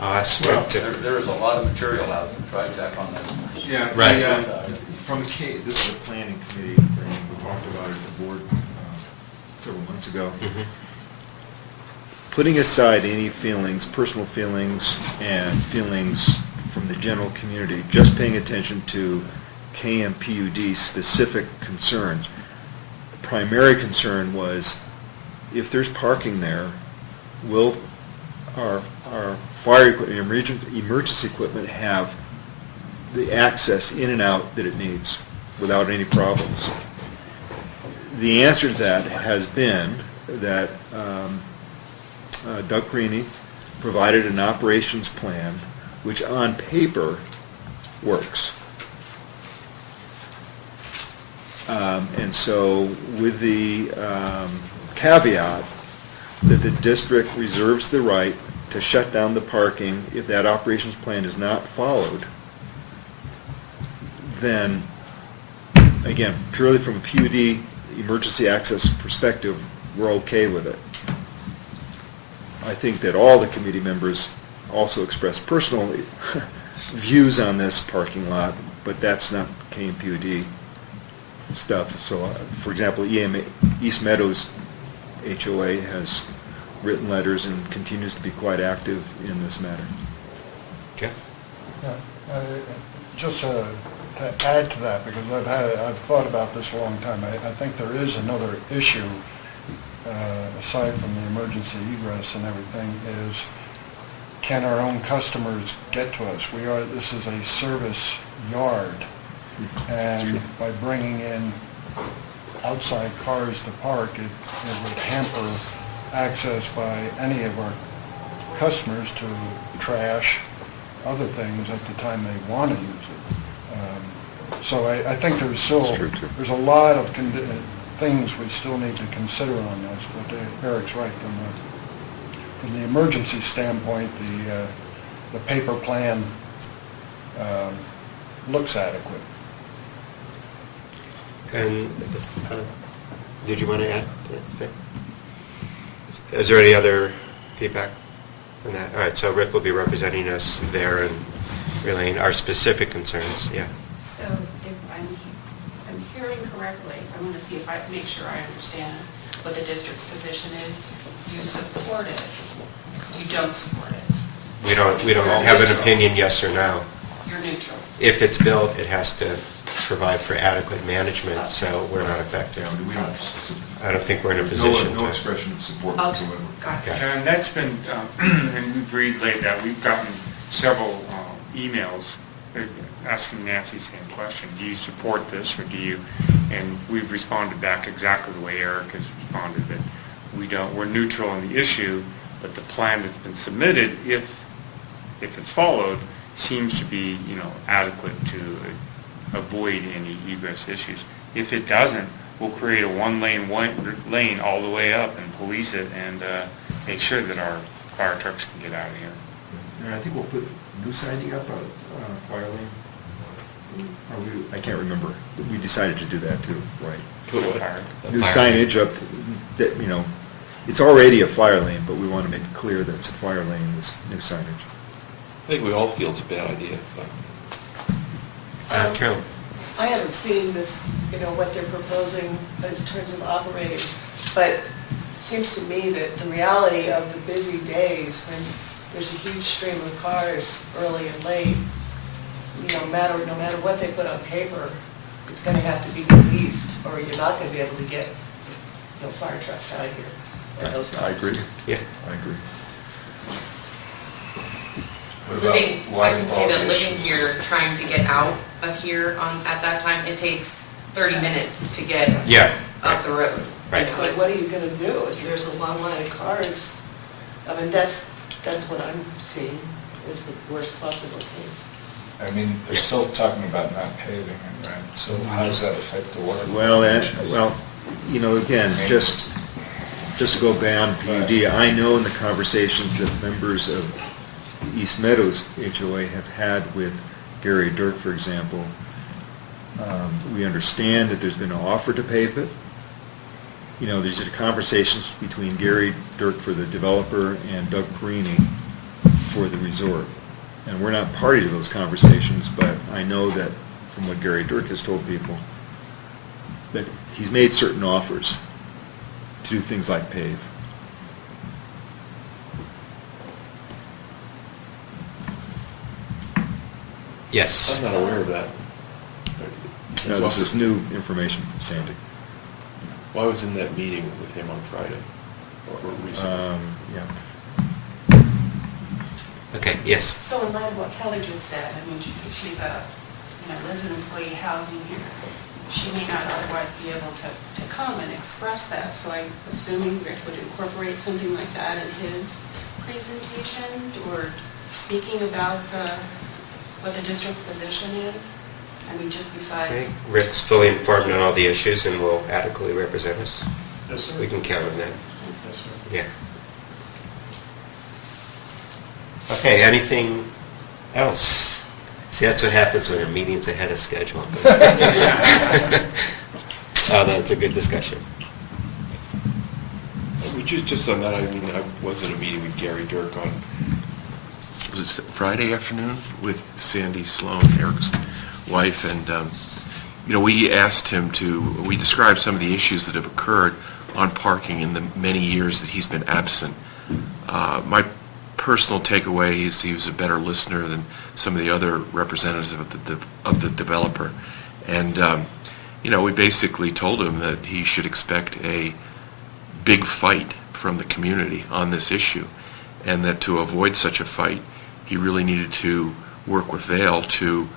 I'll ask Rick to. There is a lot of material out in TriTac on that. Yeah, Right. This is a planning committee thing, we talked about it at the board several months ago. Mhm. Putting aside any feelings, personal feelings, and feelings from the general community, just paying attention to KMPUD specific concerns. The primary concern was, if there's parking there, will our fire equipment, emergency equipment have the access in and out that it needs without any problems? The answer to that has been that Doug Creaney provided an operations plan which on paper works. And so with the caveat that the district reserves the right to shut down the parking if that operations plan is not followed, then, again, purely from a PUD emergency access perspective, we're okay with it. I think that all the committee members also expressed personal views on this parking lot, but that's not KMPUD stuff. So, for example, East Meadows HOA has written letters and continues to be quite active in this matter. Okay. Yeah, just to add to that, because I've thought about this a long time, I think there is another issue, aside from the emergency egress and everything, is can our own customers get to us? This is a service yard, and by bringing in outside cars to park, it would hamper access by any of our customers to trash, other things at the time they want to use it. So I think there's still, there's a lot of things we still need to consider on this, but Eric's right. From the emergency standpoint, the paper plan looks adequate. And did you want to add? Is there any other feedback on that? All right, so Rick will be representing us there and relaying our specific concerns. Yeah. So if I'm hearing correctly, I want to see if I make sure I understand what the district's position is. You support it. You don't support it. We don't have an opinion, yes or no. You're neutral. If it's built, it has to provide for adequate management, so we're not affected. Yeah, we don't. I don't think we're in a position No to. expression of support Okay, whatsoever. got it. Yeah. And that's been, and we've relayed that, we've gotten several emails asking Nancy the same question, do you support this, or do you, and we've responded back exactly the way Eric has responded, that we don't, we're neutral on the issue, but the plan that's been submitted, if it's followed, seems to be, adequate to avoid any egress issues. If it doesn't, we'll create a one-lane lane all the way up and police it and make sure that our fire trucks can get out of here. And I think we'll put new signing up on fire lane. I can't remember. We decided to do that too, right? Put what? New signage up, that, it's already a fire lane, but we want to make it clear that it's a fire lane, this new signage. I think we all feel it's a bad idea. Carol? I haven't seen this, what they're proposing in terms of operating, but it seems to me that the reality of the busy days when there's a huge stream of cars early and late, no matter what they put on paper, it's going to have to be policed, or you're not going to be able to get fire trucks out of here at those times. I agree. Yeah. I agree. I can say that living here, trying to get out of here at that time, it takes 30 minutes to get up the road. Right. So what are you going to do if there's a long line of cars? I mean, that's what I'm seeing is the worst possible case. I mean, they're still talking about not paving it, right? So how does that affect the water? Again, just to go beyond PUD, I know in the conversations that members of East Meadows HOA have had with Gary Dirk, for example, we understand that there's been an offer to pave it. These are conversations between Gary Dirk for the developer and Doug Perini for the resort. And we're not party to those conversations, but I know that from what Gary Dirk has told people, that he's made certain offers to do things like pave. Yes. I'm not aware of that. No, this is new information from Sandy. Well, I was in that meeting with him on Friday, or recently. Yeah. Okay, yes. So in light of what Kelly just said, I mean, she's lives in employee housing here. She may not otherwise be able to come and express that, so I'm assuming Rick would incorporate something like that in his presentation, or speaking about what the district's position is? I mean, just besides... Okay. Rick's fully informed on all the issues and will adequately represent us. Yes, sir. We can count on that. Yes, sir. Yeah. Okay, anything else? See, that's what happens when a meeting's ahead of schedule. Oh, that's a good discussion. Just on that, I mean, I was in a meeting with Gary Dirk on, was it Friday afternoon, with Sandy Sloan, Eric's wife, and, we asked him we described some of the issues that have occurred on parking in the many years that he's been absent. My personal takeaway is he was a better listener than some of the other representatives of the developer. And, we basically told him that he should expect a big fight from the community on this issue, and that to avoid such a fight, he really needed to work with Vail to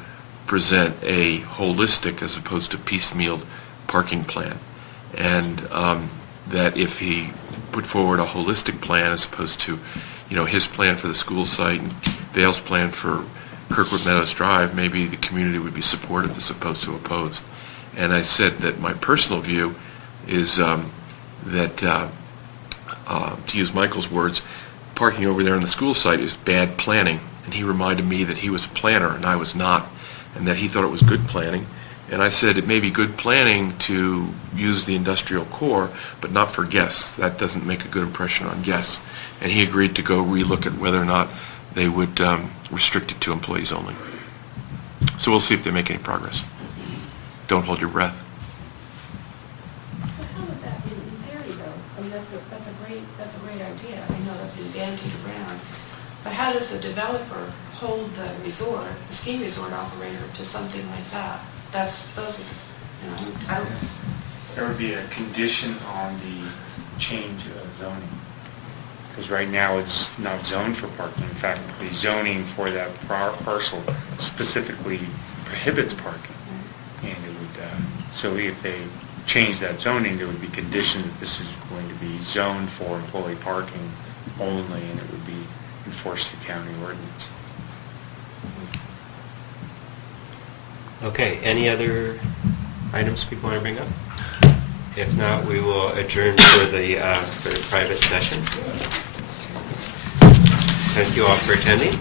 present a holistic as opposed to piecemeal parking plan. And that if he put forward a holistic plan as opposed to, his plan for the school site and Vail's plan for Kirkwood Meadows Drive, maybe the community would be supportive as opposed to opposed. And I said that my personal view is that, to use Michael's words, parking over there on the school site is bad planning. And he reminded me that he was a planner and I was not, and that he thought it was good planning. And I said it may be good planning to use the industrial core, but not for guests. That doesn't make a good impression on guests. And he agreed to go relook at whether or not they would restrict it to employees only. So we'll see if they make any progress. Don't hold your breath. So how would that be in theory, though? I mean, that's a great idea. I know that's been bandied around. But how does a developer hold the ski resort operator to something like that? those, I don't, There would be a condition on the change of zoning. Because right now it's not zoned for parking. In fact, the zoning for that parcel specifically prohibits parking. And it would, so if they change that zoning, there would be conditioned that this is going to be zoned for employee parking only, and it would be enforced through county ordinance. Okay, any other items people want to bring up? If not, we will adjourn for the private session. Thank you all for attending.